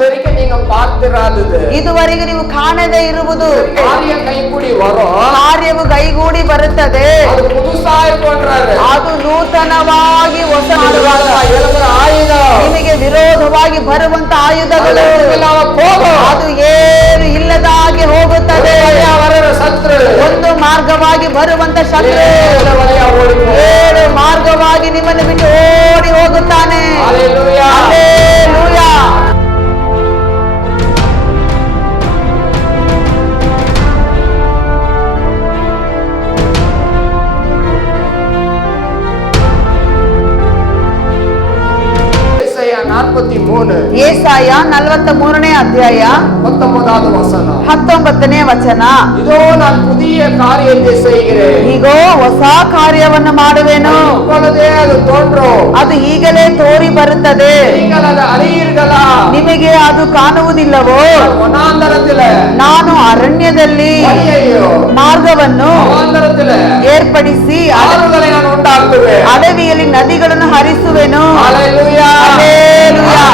இதுவரைக்கும் நீங்க பார்த்திராதது, ಇದುವರೆಗೂ ನೀವು ಕಾಣದೇ ಇರುವುದು, ಕಾರ್ಯ ಕೈಗೂಡಿ ವரும், ಕಾರ್ಯವು ಕೈಗೂಡಿ ಬರುತ್ತದೆ. ಅದು புதுசாய் பண்றாரு, ಅದು ನೂತನವಾಗಿ ಹೊಸ ಮಾಡುವಾಗ எழுதுற ஆயுதம், ನಿಮಗೆ ವಿರೋಧವಾಗಿ ಬರುವಂತ ಆಯುಧಗಳು ಅದು ಏನು ಇಲ್ಲದಾಗಿ ಹೋಗುತ್ತದೆ. ಶತ್ರು ಒಂದು ಮಾರ್ಗವಾಗಿ ಬರುವಂತ ಶತ್ರು 7 ಮಾರ್ಗವಾಗಿ ನಿಮ್ಮನ್ನು ಬಿಟ್ಟು ಓಡಿ ಹೋಗುತ್ತಾನೆ. Hallelujah, hallelujah. ಏಸಾಯ 43ನೇ ಅಧ್ಯಾಯ 19வது வசனம், 19ನೇ ವಚನ. இதோ நான் புதிய காரியத்தை செய்கிறேன், ಈಗೋ ಹೊಸ ಕಾರ್ಯವನ್ನು ಮಾಡುವೆನು, இப்பொழுதே அது தோன்றும், ಅದು ಈಗಲೇ ತೋರಿ ಬರುತ್ತದೆ, நீங்கள் அதை அறியீர்களா, ನಿಮಗೆ ಅದು ಕಾಣುವುದಿಲ್ಲವೋ. ವನಾಂತರத்தில் ನಾನು ಅರಣ್ಯದಲ್ಲಿ ಮಾರ್ಗವನ್ನು ಏರ್ಪಡಿಸಿ ಆರುகளை ನಾನು ಉಂಟಾಕುವೆನು, ಅಡವಿಯಲ್ಲಿ ನದಿಗಳನ್ನು ಹರಿಸುವೆನು. Hallelujah, hallelujah,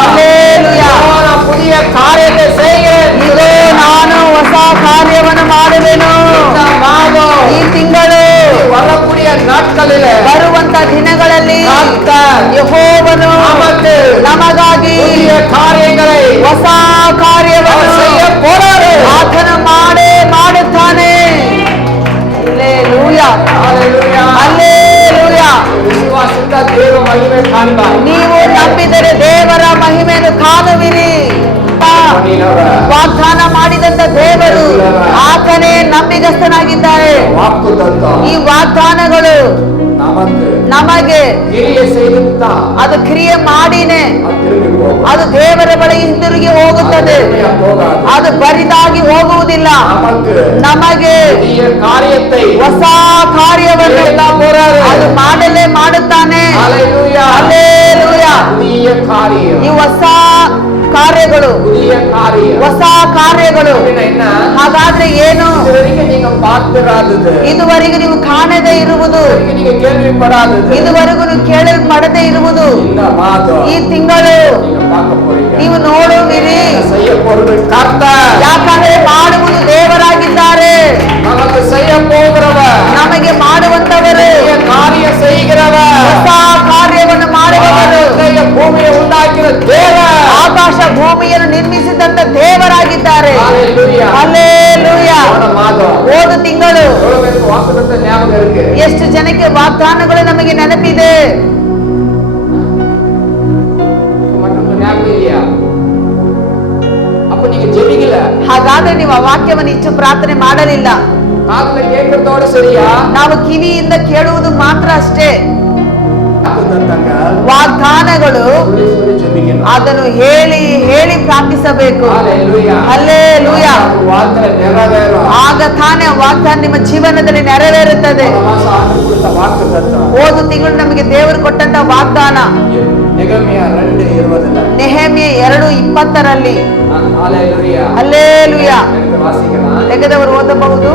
hallelujah. நான் புதிய காரியத்தை செய்கிறேன், ಇದೋ ನಾನು ಹೊಸ ಕಾರ್ಯವನ್ನು ಮಾಡುವೆನು. ಈ ತಿಂಗಳು வரக்கூடிய நாட்களில் ಬರುವಂತ ದಿನಗಳಲ್ಲಿ ಯೆಹೋವನು ನಮಗಾಗಿ ಕಾರ್ಯங்களை ಹೊಸ ಕಾರ್ಯವನ್ನು ಆತನು ಮಾಡುತ್ತಾನೆ. Hallelujah, hallelujah. ವಿಶ್ವಾಸದಿಂದ ದೇವರ ಮಹಿಮೆ ಕಾಣುತ್ತಾರೆ, ನೀವು ನಂಬಿದರೆ ದೇವರ ಮಹಿಮೆಯನ್ನು ಕಾಣುವಿರಿ. ವಾಗ್ದಾನ ಮಾಡಿದಂತ ದೇವರು ಆತನೇ ನಂಬಿಗಸ್ತನಾಗಿದ್ದಾರೆ. ಈ ವಾಗ್ದಾನಗಳು ನಮಗೆ ಅದು ಕ್ರಿಯೆ ಮಾಡಿನೇ ಅದು ದೇವರ ಬಳಿ ಹಿಂದಿರುಗಿ ಹೋಗುತ್ತದೆ, ಅದು ಬರಿದಾಗಿ ಹೋಗುವುದಿಲ್ಲ. ನಮಗೆ ಹೊಸ ಕಾರ್ಯವನ್ನು ಅದು ಮಾಡಲೇ ಮಾಡುತ್ತಾನೆ. ಹಲ್ಲೆಲೂಯಾ. ಈ ಹೊಸ ಕಾರ್ಯಗಳು, ಹೊಸ ಕಾರ್ಯಗಳು ಹಾಗಾದ್ರೆ ಏನು? ಇದುವರೆಗೂ ನೀವು ಕಾಣದೇ ಇರುವುದು, ಇದುವರೆಗೂ ನೀವು ಕೇಳಲ್ಪಡದೇ ಇರುವುದು ಈ ತಿಂಗಳು ನೀವು ನೋಡುವಿರಿ. ಯಾಕಂದ್ರೆ ಮಾಡುವುದು ದೇವರಾಗಿದ್ದಾರೆ, ನಮಗೆ ಮಾಡುವಂತವರು, ಹೊಸ ಕಾರ್ಯವನ್ನು ಮಾಡುವವರು, ಆಕಾಶ ಭೂಮಿಯನ್ನು ನಿರ್ಮಿಸಿದಂತ ದೇವರಾಗಿದ್ದಾರೆ. ಹಲ್ಲೆಲೂಯಾ. ಹೋದ ತಿಂಗಳು ಎಷ್ಟು ಜನಕ್ಕೆ ವಾಗ್ದಾನಗಳು ನಮಗೆ ನೆನಪಿದೆ? ಹಾಗಾದ್ರೆ ನೀವು ಆ ವಾಕ್ಯವನ್ನು ಹೆಚ್ಚು ಪ್ರಾರ್ಥನೆ ಮಾಡಲಿಲ್ಲ. ನಾವು ಕಿವಿಯಿಂದ ಕೇಳುವುದು ಮಾತ್ರ ಅಷ್ಟೇ. ವಾಗ್ದಾನಗಳು ಅದನ್ನು ಹೇಳಿ ಹೇಳಿ ಪ್ರಾರ್ಥಿಸಬೇಕು. ಹಲ್ಲೆಲೂಯಾ. ಆಗ ತಾನೇ ವಾಗ್ದಾನ ನಿಮ್ಮ ಜೀವನದಲ್ಲಿ ನೆರವೇರುತ್ತದೆ. ಹೋದ ತಿಂಗಳು ನಮಗೆ ದೇವರು ಕೊಟ್ಟಂತ ವಾಗ್ದಾನ ನೆಹೆಮ್ಯ 2:20 ಹಲ್ಲೆಲೂಯಾ. ತೆಗೆದವರು ಓದಬಹುದು.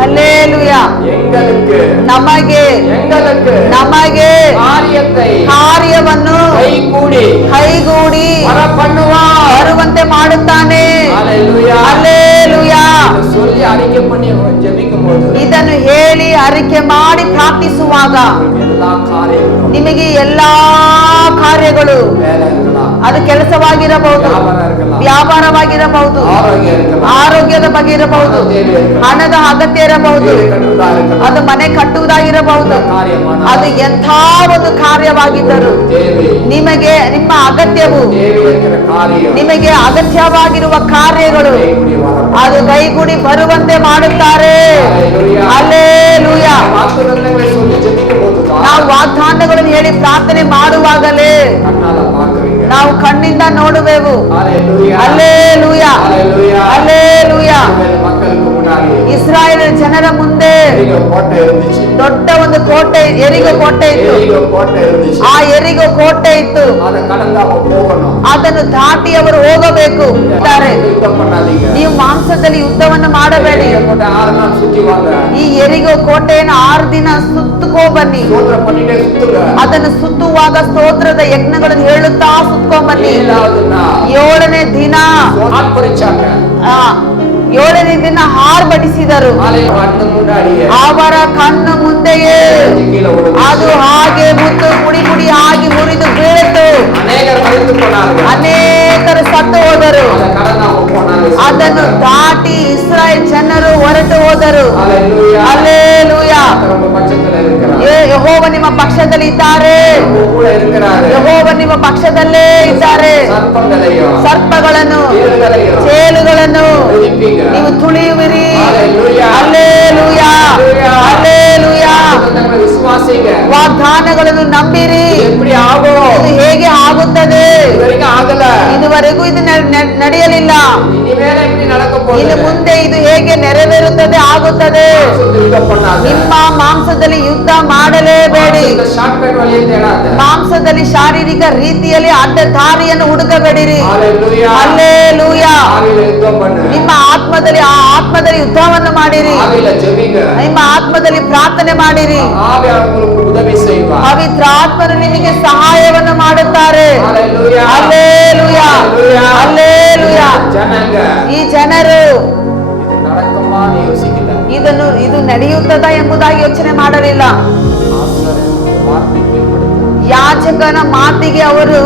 ಹಲ್ಲೆಲೂಯಾ. ನಮಗೆ ಕಾರ್ಯವನ್ನು ಕೈಗೂಡಿ ಬರುವಂತೆ ಮಾಡುತ್ತಾನೆ. ಹಲ್ಲೆಲೂಯಾ. ಇದನ್ನು ಹೇಳಿ ಅರಿಕೆ ಮಾಡಿ ಪ್ರಾರ್ಥಿಸುವಾಗ ನಿಮಗೆ ಎಲ್ಲಾ ಕಾರ್ಯಗಳು, ಅದು ಕೆಲಸವಾಗಿರಬಹುದು, ವ್ಯಾಪಾರವಾಗಿರಬಹುದು, ಆರೋಗ್ಯದ ಬಗ್ಗೆ ಇರಬಹುದು, ಹಣದ ಅಗತ್ಯ ಇರಬಹುದು, ಅದು ಮನೆ ಕಟ್ಟುವುದಾಗಿರಬಹುದು, ಅದು ಎಂಥ ಒಂದು ಕಾರ್ಯವಾಗಿದ್ದರು ನಿಮಗೆ ನಿಮ್ಮ ಅಗತ್ಯವು, ನಿಮಗೆ ಅಗತ್ಯವಾಗಿರುವ ಕಾರ್ಯಗಳು ಅದು ಕೈಗೂಡಿ ಬರುವಂತೆ ಮಾಡುತ್ತಾರೆ. ಹಲ್ಲೆಲೂಯಾ. ನಾವು ವಾಗ್ದಾನಗಳನ್ನು ಹೇಳಿ ಪ್ರಾರ್ಥನೆ ಮಾಡುವಾಗಲೇ ನಾವು ಕಣ್ಣಿಂದ ನೋಡುವೆವು. Hallelujah, hallelujah. மக்களுக்கு முன்னாடி ಇಸ್ರಾಯೇಲ್ ಜನರ ಮುಂದೆ எரிகோ கோட்டை இருந்துச்சு. ದೊಡ್ಡ ಒಂದು ಕೋಟೆ, ಎರಿಗೋ ಕೋಟೆ ಇತ್ತು. எரிகோ கோட்டை இருந்துச்சு. ಆ ಎರಿಗೋ ಕೋಟೆ ಇತ್ತು. அதை கடந்து அவங்க போகணும். ಅದನ್ನು ದಾಟಿ ಅವರು ಹೋಗಬೇಕು. யுத்தம் பண்ணாதீங்க. ನೀವು ಮಾಂಸದಲ್ಲಿ ಯುದ್ಧವನ್ನು ಮಾಡಬೇಡಿ. எரிகோ கோட்டை 6 நாள் சுத்தி வாங்க. ಈ ಎರಿಗೋ ಕೋಟೆಯನ್ನು 6 ದಿನ ಸುತ್ತಕೋ ಬನ್ನಿ. ஸ்தோத்திரம் பண்ணிட்டே சுத்துங்க. ಅದನ್ನು ಸುತ್ತುವಾಗ ಸ್ತೋತ್ರದ ಯಜ್ಞಗಳನ್ನು ಹೇಳುತ್ತಾ ಸುತ್ಕೊಂಡ್ ಬನ್ನಿ. 7வது நாள் 7ನೇ ದಿನ ஆர்ப்பரிச்சாங்க. 7ನೇ ದಿನ ಆರ್ಭಟಿಸಿದರು. கண்ணு முன்னாடியே ಅವರ ಕಣ್ಣು ಮುಂದೆಯೇ கீழே விழுந்து ಅದು ಹಾಗೆ ಮುತ್ತು ಪುಡಿ ಪುಡಿ ಆಗಿ ಮುರಿದು ಬೀಳಿತು. அநேகர் மரித்து போனார்கள். ಅನೇಕರು ಸತ್ತು ಹೋದರು. அதை கடந்து அவங்க போனாங்க. ಅದನ್ನು ದಾಟಿ ಇಸ್ರಾಯೇಲ್ ಜನರು ಹೊರಟು ಹೋದರು. ஹalleluya. ಹಲ್ಲೆಲೂಯಾ. நம்ம பட்சத்துல இருக்கிறார். ಯೆಹೋವ ನಿಮ್ಮ ಪಕ್ಷದಲ್ಲಿ ಇದ್ದಾರೆ. நம்ம கூட இருக்கிறார். ಯೆಹೋವ ನಿಮ್ಮ ಪಕ್ಷದಲ್ಲೇ ಇದ್ದಾರೆ. ಸರ್ಪங்களையும் ಸರ್ಪಗಳನ್ನು ಚೇಳುಗளையும் ಚೇಳುಗಳನ್ನು மிதிப்பீங்க. ನೀವು ತುಳಿಯುವಿರಿ. ஹalleluya. ಹಲ್ಲೆಲೂಯಾ. ಹಲ್ಲೆಲೂಯಾ. நம்ம விசுவாசிங்க. ವಾಗ್ದಾನಗಳನ್ನು ನಂಬಿರಿ. எப்படி ஆகும்? ಇದು ಹೇಗೆ ಆಗುತ್ತದೆ? இதுவரைக்கும் ಆಗல. ಇದುವರೆಗೂ ಇದು ನಡೆಯಲಿಲ್ಲ. இனிமேல எப்படி நடக்க போகுது? ಇನ್ನು ಮುಂದೆ ಇದು ಹೇಗೆ ನೆರವೇರುತ್ತದೆ, ಆಗುತ್ತದೆ. யுத்தம் பண்ணாத. ನಿಮ್ಮ ಮಾಂಸದಲ್ಲಿ ಯುದ್ಧ ಮಾಡಲೇಬೇಡಿ. இந்த ಶಾರ್ಟ್ಕಟ್ வழியை தேடாத. ಮಾಂಸದಲ್ಲಿ ಶಾರೀರಿಕ ರೀತಿಯಲ್ಲಿ ಅಡ್ಡ ದಾರಿಯನ್ನು ಹುಡುಕಬೇಡಿರಿ. ஹalleluya. ಹಲ್ಲೆಲೂಯಾ. ஆவியில யுத்தம் பண்ணு. ನಿಮ್ಮ ಆತ್ಮದಲ್ಲಿ ಆತ್ಮದಲ್ಲಿ ಯುದ್ಧವನ್ನು ಮಾಡಿರಿ. ஆவியில ஜெபிங்க. ನಿಮ್ಮ ಆತ್ಮದಲ್ಲಿ ಪ್ರಾರ್ಥನೆ ಮಾಡಿರಿ. ஆவி உங்களுக்கு உதவி செய்வார். ಪವಿತ್ರ ಆತ್ಮನು ನಿಮಗೆ ಸಹಾಯವನ್ನು ಮಾಡುತ್ತಾರೆ. ஹalleluya. ಹಲ್ಲೆಲೂಯಾ. ಹಲ್ಲೆಲೂಯಾ. ಜನங்க ಈ ಜನರು இது நடக்குமான்னு யோசிக்கல. ಇದು ನಡೆಯುತ್ತದಾ ಎಂಬುದಾಗಿ ಯೋಚನೆ ಮಾಡಲಿಲ್ಲ. ஆசாரியனுடைய வார்த்தைக்கு கீழ்ப்படிந்தார். ಯಾಜಕನ ಮಾತಿಗೆ ಅವರು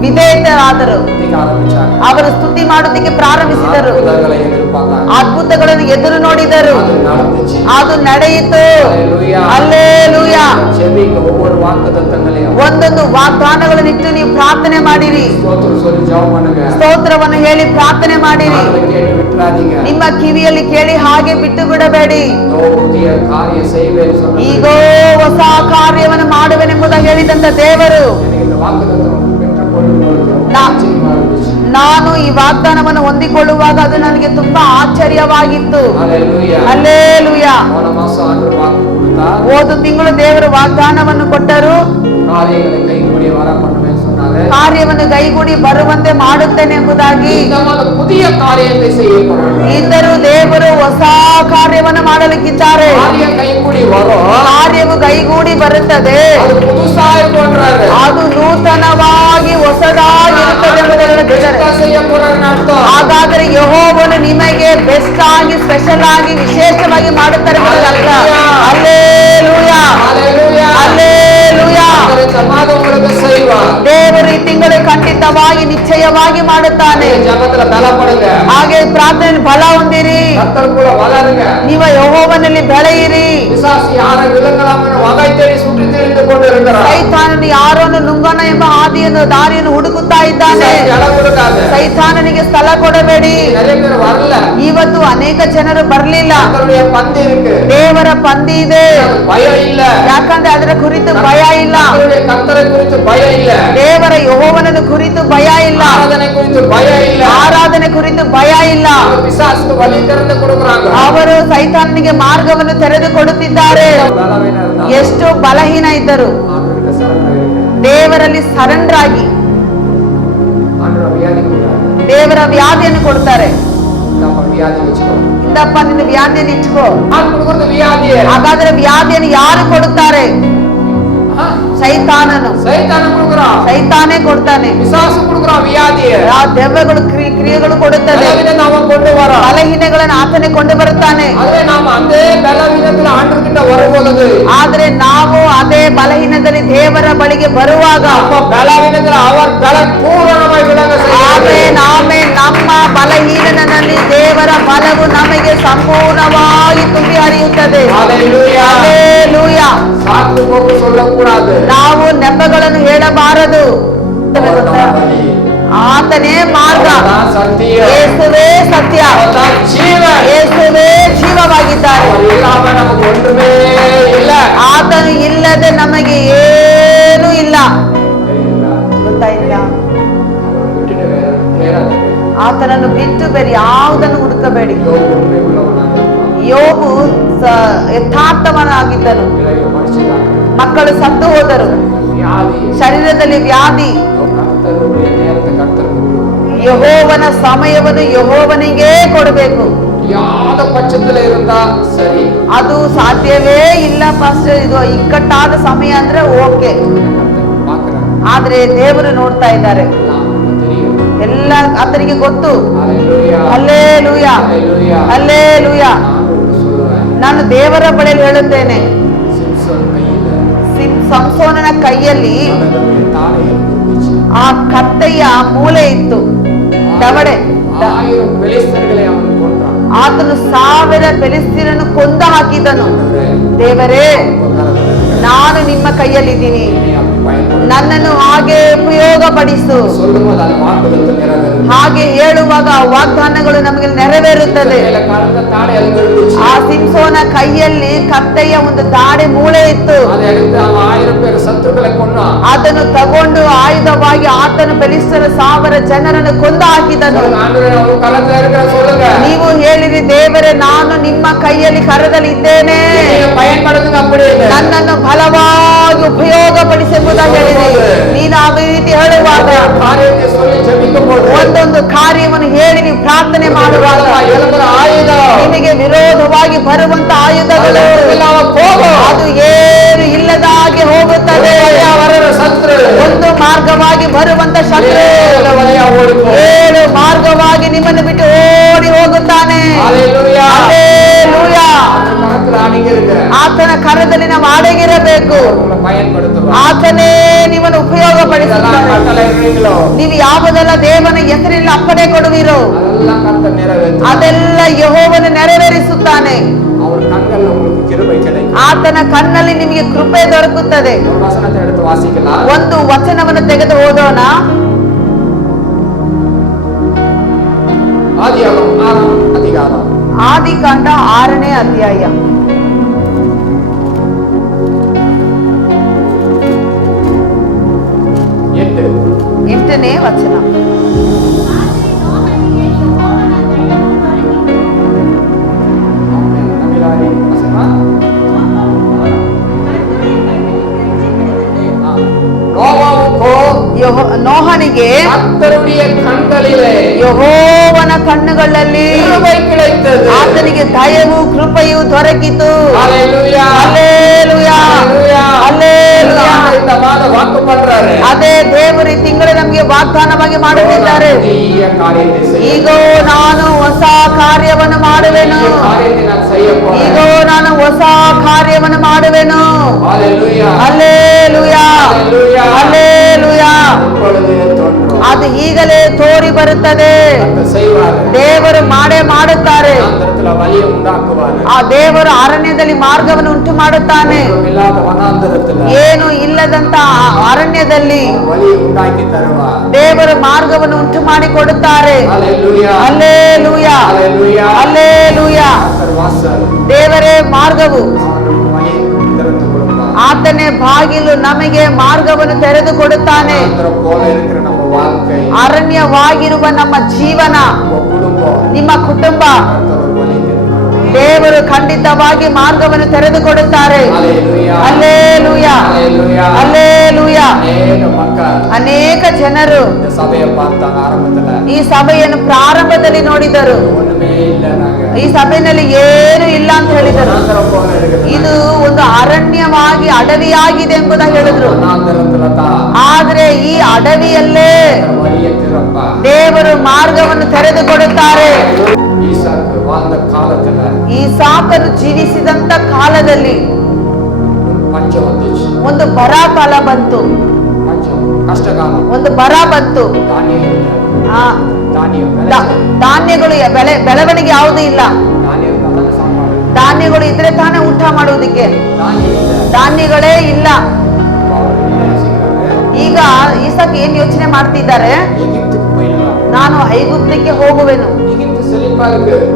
ವಿಧೇಯರಾದರು. ஆரம்பிச்சாங்க. ಅವರು ಸ್ತುತಿ ಮಾಡುವುದಕ್ಕೆ ಪ್ರಾರಂಭಿಸಿದರು. அற்புதங்களை எதிர்பார்த்தாங்க. ಅದ್ಭುತಗಳನ್ನು ಎದುರು ನೋಡಿದರು. அது நடந்துச்சு. ಅದು ನಡೆಯಿತು. ஹalleluya. ಹಲ್ಲೆಲೂಯಾ. ஜெபிங்க. ஒவ்வொரு வாக்குத்தத்தங்களையும் ಒಂದೊಂದು ವಾಗ್ದಾನಗಳನ್ನಿಟ್ಟು ನೀವು ಪ್ರಾರ್ಥನೆ ಮಾಡಿರಿ. ஸ்தோத்திரம் சொல்லி ஜெபம் பண்ணுங்க. ಸ್ತೋತ್ರವನ್ನು ಹೇಳಿ ಪ್ರಾರ್ಥನೆ ಮಾಡಿರಿ. காதுல கேட்டு விட்டுறாதீங்க. ನಿಮ್ಮ ಕಿವಿಯಲ್ಲಿ ಕೇಳಿ ಹಾಗೆ ಬಿಟ್ಟು ಬಿಡಬೇಡಿ. இதோ புதிய காரியம் செய்வேன் சொன்ன ಈಗೋ ಹೊಸ ಕಾರ್ಯವನ್ನು ಮಾಡುವೆನೆಂಬುದಾಗಿ ಹೇಳಿದಂತ ದೇವರು, எனக்கு இந்த வாக்குத்தத்தம் பெற்றுக்கொள்ளும்போது ஆச்சரியமா இருந்துச்சு. ನಾನು ಈ ವಾಗ್ದಾನವನ್ನು ಹೊಂದಿಕೊಳ್ಳುವಾಗ ಅದು ನನಗೆ ತುಂಬಾ ಆಶ್ಚರ್ಯವಾಗಿತ್ತು. ஹalleluya. ಹಲ್ಲೆಲೂಯಾ. போன மாசம் ஆண்டவர் வாக்கு கொடுத்தார். ಹೋದ ತಿಂಗಳು ದೇವರು ವಾಗ್ದಾನವನ್ನು ಕೊಟ್ಟರು. காரியங்களை கைகூடி வர பண்ணுவேன்னு சொன்னாரு. ಕಾರ್ಯವನ್ನು ಕೈಗೂಡಿ ಬರುವಂತೆ ಮಾಡುತ್ತೇನೆ ಎಂಬುದಾಗಿ. இந்த புதிய காரியத்தை செய்ய போறாங்க. ಇದ್ದರೂ ದೇವರು ಹೊಸ ಕಾರ್ಯವನ್ನು ಮಾಡಲಿಕ್ಕಿದ್ದಾರೆ. காரியம் கைகூடி வரும். ಕಾರ್ಯವು ಕೈಗೂಡಿ ಬರುತ್ತದೆ. அது புதுசா இருக்கும்ன்றாரு. ಅದು ನೂತನವಾಗಿ ಹೊಸದಾಗಿರುತ್ತದೆ ಎಂಬುದನ್ನು ಹೇಳಿದ್ದಾರೆ. பெஸ்டா செய்ய போறாருன்னு அர்த்தம். ಹಾಗಾದರೆ ಯೆಹೋವನು ನಿಮಗೆ ಬೆಸ್ಟ್ ಆಗಿ, ಸ್ಪೆಷಲ್ ಆಗಿ, ವಿಶೇಷವಾಗಿ ಮಾಡುತ್ತಾರೆ ಎಂಬುದರ ಅರ್ಥ. ಹಲ್ಲೆಲೂಯಾ. ஹalleluya. ಹಲ್ಲೆಲೂಯಾ. ஆண்டவர் சமாதானம் உங்களுக்கு செய்வார். ದೇವರು ಈ ತಿಂಗಳು ಖಂಡಿತವಾಗಿ ನಿಶ್ಚಯವಾಗಿ ಮಾಡುತ್ತಾನೆ. ஜெபத்துல பலப்படுங்க. ಹಾಗೆ ಪ್ರಾರ್ಥನೆ ಬಲ ಹೊಂದಿರಿ. கர்த்தருக்குள்ள வளருங்க. ನೀವು ಯೆಹೋವನಲ್ಲಿ ಬೆಳೆಯಿರಿ. பிசாசு யாரை விழுங்கலாம்னு வகை தேடி சுற்றி திரிந்து கொண்டிருக்கிறார். ಸೈತಾನನು ಯಾರನ್ನು ನುಂಗೋಣ ಎಂಬ ಹಾದಿಯನ್ನು, ದಾರಿಯನ್ನು ಹುಡುಕುತ್ತಾ ಇದ್ದಾನೆ. பிசாசுக்கு இடம் கொடுக்காத. ಸೈತಾನನಿಗೆ ಸ್ಥಳ ಕೊಡಬೇಡಿ. நிறைய பேர் வரல. ಇವತ್ತು ಅನೇಕ ಜನರು ಬರಲಿಲ್ಲ. கர்த்தருடைய பந்தி இருக்கு. ದೇವರ ಪಂದಿ ಇದೆ. பயம் இல்ல. ಯಾಕಂದ್ರೆ ಅದರ ಕುರಿತು ಭಯ ಇಲ್ಲ. கர்த்தரை குறித்து பயம் இல்ல. ದೇವರ ಯೆಹೋವನನ್ನು ಕುರಿತು ಭಯ ಇಲ್ಲ. ஆராதனை குறித்து பயம் இல்ல. ಆರಾಧನೆ ಕುರಿತು ಭಯ ಇಲ್ಲ. பிசாசுக்கு வழி திறந்து கொடுக்குறாங்க. ಅವರು ಸೈತಾನನಿಗೆ ಮಾರ್ಗವನ್ನು ತೆರೆದು ಕೊಡುತ್ತಿದ್ದಾರೆ. பலவீனம் இருந்தா ಎಷ್ಟು ಬಲಹೀನ ಇದ್ದರು ஆண்டவர்கிட்ட சரண் ஆகிருங்க. ದೇವರಲ್ಲಿ ಸರೆಂಡರ್ ಆಗಿ ஆண்டவர் வியாதி கொடுக்குறாரு. ದೇವರ ವ್ಯಾಧಿಯನ್ನು ಕೊಡ್ತಾರೆ. நம்ம வியாதி வச்சுக்கோ. ಇಂದಪ್ಪ ನಿನ್ನ ವ್ಯಾಧಿಯನ್ನು ಇಟ್ಕೋ. யார் கொடுக்குறது வியாதியை? ಹಾಗಾದ್ರೆ ವ್ಯಾಧಿಯನ್ನು ಯಾರು ಕೊಡುತ್ತಾರೆ? ಸೈತಾನನು. சைத்தானம் கொடுக்குறான். ಸೈತಾನೇ ಕೊಡ್ತಾನೆ. பிசாசு கொடுக்குறான் வியாதியை. ಆ ದೆವ್ವಗಳು ಕ್ರಿಯೆಗಳು ಕೊಡುತ್ತದೆ. பலவீனத்தை அவன் கொண்டு வரான். ಬಲಹೀನಗಳನ್ನು ಆತನೇ ಕೊಂಡು ಬರುತ್ತಾನೆ. அதுவே நாம அந்த பலவீனத்துல ஆண்டவர்கிட்ட வரும்போது ಆದ್ರೆ ನಾವು ಅದೇ ಬಲಹೀನದಲ್ಲಿ ದೇವರ ಬಳಿಗೆ ಬರುವಾಗ அப்ப பலவீனத்துல அவர் பலன் பூரணமாய் விளங்க ಆಮೇನ್ ಆಮೇನ್. ನಮ್ಮ ಬಲಹೀನನಲ್ಲಿ ದೇವರ ಬಲವು ನಮಗೆ ಸಂಪೂರ್ಣವಾಗಿ ತುಂಬಿ ಹರಿಯುತ್ತದೆ. ஹalleluya. ಹಲ್ಲೆಲೂಯಾ. சாக்கு போக்கு சொல்லக்கூடாது. ನಾವು ನೆಪಗಳನ್ನು ಹೇಳಬಾರದು. அவர்தான் வழி. ಆತನೇ ಮಾರ್ಗ. அவர்தான் சத்தியம். ಯೇಸುವೇ ಸತ್ಯ. அவர்தான் ஜீவன். ಯೇಸುವೇ ಜೀವವಾಗಿದ್ದಾರೆ. அவர் இல்லாம நமக்கு ஒன்றுமே இல்ல. ಆತನು ಇಲ್ಲದೆ ನಮಗೆ ಏನೂ ಇಲ್ಲ. தெரியுங்களா? ಗೊತ್ತಾಯ್ತಾ? அவரை விட்டுட்டு வேற தேடாதீங்க. ಆತನನ್ನು ಬಿಟ್ಟು ಬೇರೆ ಯಾವುದನ್ನು ಹುಡುಕಬೇಡಿ. யோபு உண்மை ಯೋಬು ಯಥಾರ್ಥವನಾಗಿದ್ದನು, ಇಳಗೆ ಮನುಷ್ಯರಾಗಿ ಮಕ್ಕಳು ಸತ್ತು ಹೋದರು, ವ್ಯಾಧಿ ಶರೀರದಲ್ಲಿ ವ್ಯಾಧಿ. ಕರ್ತರು ನೇರತೆ ಕರ್ತರು ಯೆಹೋವನ ಸಮಯವನ್ನು ಯೆಹೋವನಿಗೆ ಕೊಡಬೇಕು. ಯಾವ್ದ ಪಕ್ಷದಲ್ಲೇ ಇರುತ್ತಾ ಸರಿ, ಅದು ಸಾಧ್ಯವೇ ಇಲ್ಲ ಪಾಸ್ಟರ್. ಇದು ಇಕ್ಕಟ್ಟಾದ ಸಮಯ ಅಂದ್ರೆ ಓಕೆ, ಆದ್ರೆ ದೇವರು ನೋಡ್ತಾ ಇದ್ದಾರೆ, ಎಲ್ಲ ಆತನಿಗೆ ಗೊತ್ತು. Hallelujah, hallelujah. ನಾನು ದೇವರ ಬಳಿಯಲ್ಲಿ ಹೇಳುತ್ತೇನೆ, ಸಂಸೋನನ ಕೈಯಲ್ಲಿ ಆ ಕತ್ತೆಯ ಮೂಲೆ ಇತ್ತು, ದವಡೆ. ಆತನು 1000 ಫಿಲಿಸ್ತೀರನ್ನು ಕೊಂದು ಹಾಕಿದನು. ದೇವರೇ, ನಾನು ನಿಮ್ಮ ಕೈಯಲ್ಲಿದ್ದೀನಿ, ನನ್ನನ್ನು ಹಾಗೆ ಉಪಯೋಗಪಡಿಸು. ಹಾಗೆ ಹೇಳುವಾಗ ವಾಗ್ದಾನಗಳು ನಮಗೆ ನೆರವೇರುತ್ತದೆ. ಆ ಸಿಂಸೋನ ಕೈಯಲ್ಲಿ ಕತ್ತೆಯ ಒಂದು ದಾಡೆ ಮೂಳೆ ಇತ್ತು. ಅದನ್ನು ತಗೊಂಡು ಆಯುಧವಾಗಿ ಆತನು ಫಿಲಿಸ್ತರ 1000 ಜನರನ್ನು ಕೊಂದು ಹಾಕಿದನು. ನೀವು ಹೇಳಿರಿ, ದೇವರೇ, ನಾನು ನಿಮ್ಮ ಕೈಯಲ್ಲಿ ಕರದಲ್ಲಿ ಇದ್ದೇನೆ, ನನ್ನನ್ನು ಬಲವಾಗಿ ಉಪಯೋಗಪಡಿಸೆಂಬುದಾಗಿ ಹೇಳಿರಿ. ನೀನು ಆ ರೀತಿ ಹೇಳುವಾಗ ಒಂದೊಂದು ಕಾರ್ಯವನ್ನು ಹೇಳಿ ನೀವು ಪ್ರಾರ್ಥನೆ ಮಾಡುವಾಗ ನಿಮಗೆ ವಿರೋಧವಾಗಿ ಬರುವಂತ ಆಯುಧಗಳು ಅದು ಏನು ಇಲ್ಲದಾಗಿ ಹೋಗುತ್ತದೆ. ಒಂದು ಮಾರ್ಗವಾಗಿ ಬರುವಂತ ಶತ್ರು 7 ಮಾರ್ಗವಾಗಿ ನಿಮ್ಮನ್ನು ಬಿಟ್ಟು ಓಡಿ ಹೋಗುತ್ತಾನೆ. ಹಲ್ಲೆಲೂಯಾ. ಆತನ ಕರದಲ್ಲಿ ನಾವು ಅಡಗಿರಬೇಕು. ಆತನೇ ನಿಮ್ಮನ್ನು ಉಪಯೋಗ ಪಡಿಸುತ್ತಾನೆ. ನೀವು ಯಾವುದೆಲ್ಲ ದೇವನ ಹೆಸರಿನಲ್ಲಿ ಅಪ್ಪಣೆ ಕೊಡುವಿರೋ ಅದೆಲ್ಲ ಯೆಹೋವನು ನೆರವೇರಿಸುತ್ತಾನೆ. ಆತನ ಕಣ್ಣಲ್ಲಿ ನಿಮಗೆ ಕೃಪೆ ದೊರಕುತ್ತದೆ. ಒಂದು ವಚನವನ್ನು ತೆಗೆದು ಓದೋಣ. ಆದಿಕಾಂಡ 6ನೇ ಅಧ್ಯಾಯ 8ನೇ ವಚನ. ನೋಹನಿಗೆ ಯೆಹೋವನ ಕಣ್ಣುಗಳಲ್ಲಿ ಆತನಿಗೆ ದಯವು ಕೃಪೆಯು ದೊರಕಿತು. ಅದೇ ದೇವರು ಈ ತಿಂಗಳು ನಮಗೆ ವಾಗ್ದಾನವಾಗಿ ಮಾಡುತ್ತಿದ್ದಾರೆ. ಈಗ ನಾನು ಹೊಸ ಕಾರ್ಯವನ್ನು ಮಾಡುವೆನು, ಈಗ ನಾನು ಹೊಸ ಕಾರ್ಯವನ್ನು ಮಾಡುವೆನು. Hallelujah, hallelujah. ಅದು ಈಗಲೇ ತೋರಿ ಬರುತ್ತದೆ. ದೇವರು ಮಾಡೇ ಮಾಡುತ್ತಾರೆ. ಆ ದೇವರು ಅರಣ್ಯದಲ್ಲಿ ಮಾರ್ಗವನ್ನು ಉಂಟು ಮಾಡುತ್ತಾನೆ. ಏನು ಇಲ್ಲದಂತ ಅರಣ್ಯದಲ್ಲಿ ದೇವರು ಮಾರ್ಗವನ್ನು ಉಂಟು ಮಾಡಿ ಕೊಡುತ್ತಾರೆ. Hallelujah, hallelujah. ದೇವರೇ ಮಾರ್ಗವು, ಆತನೇ ಬಾಗಿಲು, ನಮಗೆ ಮಾರ್ಗವನ್ನು ತೆರೆದು ಕೊಡುತ್ತಾನೆ. ಅರಣ್ಯವಾಗಿರುವ ನಮ್ಮ ಜೀವನ, ನಿಮ್ಮ ಕುಟುಂಬ, ದೇವರು ಖಂಡಿತವಾಗಿ ಮಾರ್ಗವನ್ನು ತೆರೆದುಕೊಡುತ್ತಾರೆ. Hallelujah, hallelujah. ಅನೇಕ ಜನರು ಈ ಸಭೆಯನ್ನು ಪ್ರಾರಂಭದಲ್ಲಿ ನೋಡಿದರು, ಈ ಸಭೆಯಲ್ಲಿ ಏನು ಇಲ್ಲ ಅಂತ ಹೇಳಿದರು. ಇದು ಒಂದು ಅರಣ್ಯವಾಗಿ ಅಡವಿಯಾಗಿದೆ ಎಂಬುದಾಗಿ ಹೇಳಿದ್ರು. ಆದ್ರೆ ಈ ಅಡವಿಯಲ್ಲೇ ದೇವರು ಮಾರ್ಗವನ್ನು ತೆರೆದುಕೊಡುತ್ತಾರೆ. ಈ ಸಾಕನು ಜೀವಿಸಿದಂತ ಕಾಲದಲ್ಲಿ ಒಂದು ಬರ ಕಾಲ ಬಂತು, ಒಂದು ಬರ ಬಂತು. ಧಾನ್ಯಗಳು ಬೆಳವಣಿಗೆ ಯಾವುದೂ ಇಲ್ಲ. ಧಾನ್ಯಗಳು ಇದ್ರೆ ತಾನೇ ಊಟ ಮಾಡುವುದಕ್ಕೆ, ಧಾನ್ಯಗಳೇ ಇಲ್ಲ. ಈಗ ಈಸಾಕ್ ಏನ್ ಯೋಚನೆ ಮಾಡ್ತಿದ್ದಾರೆ, ನಾನು ಐಗುಪ್ತಕ್ಕೆ ಹೋಗುವೆನು.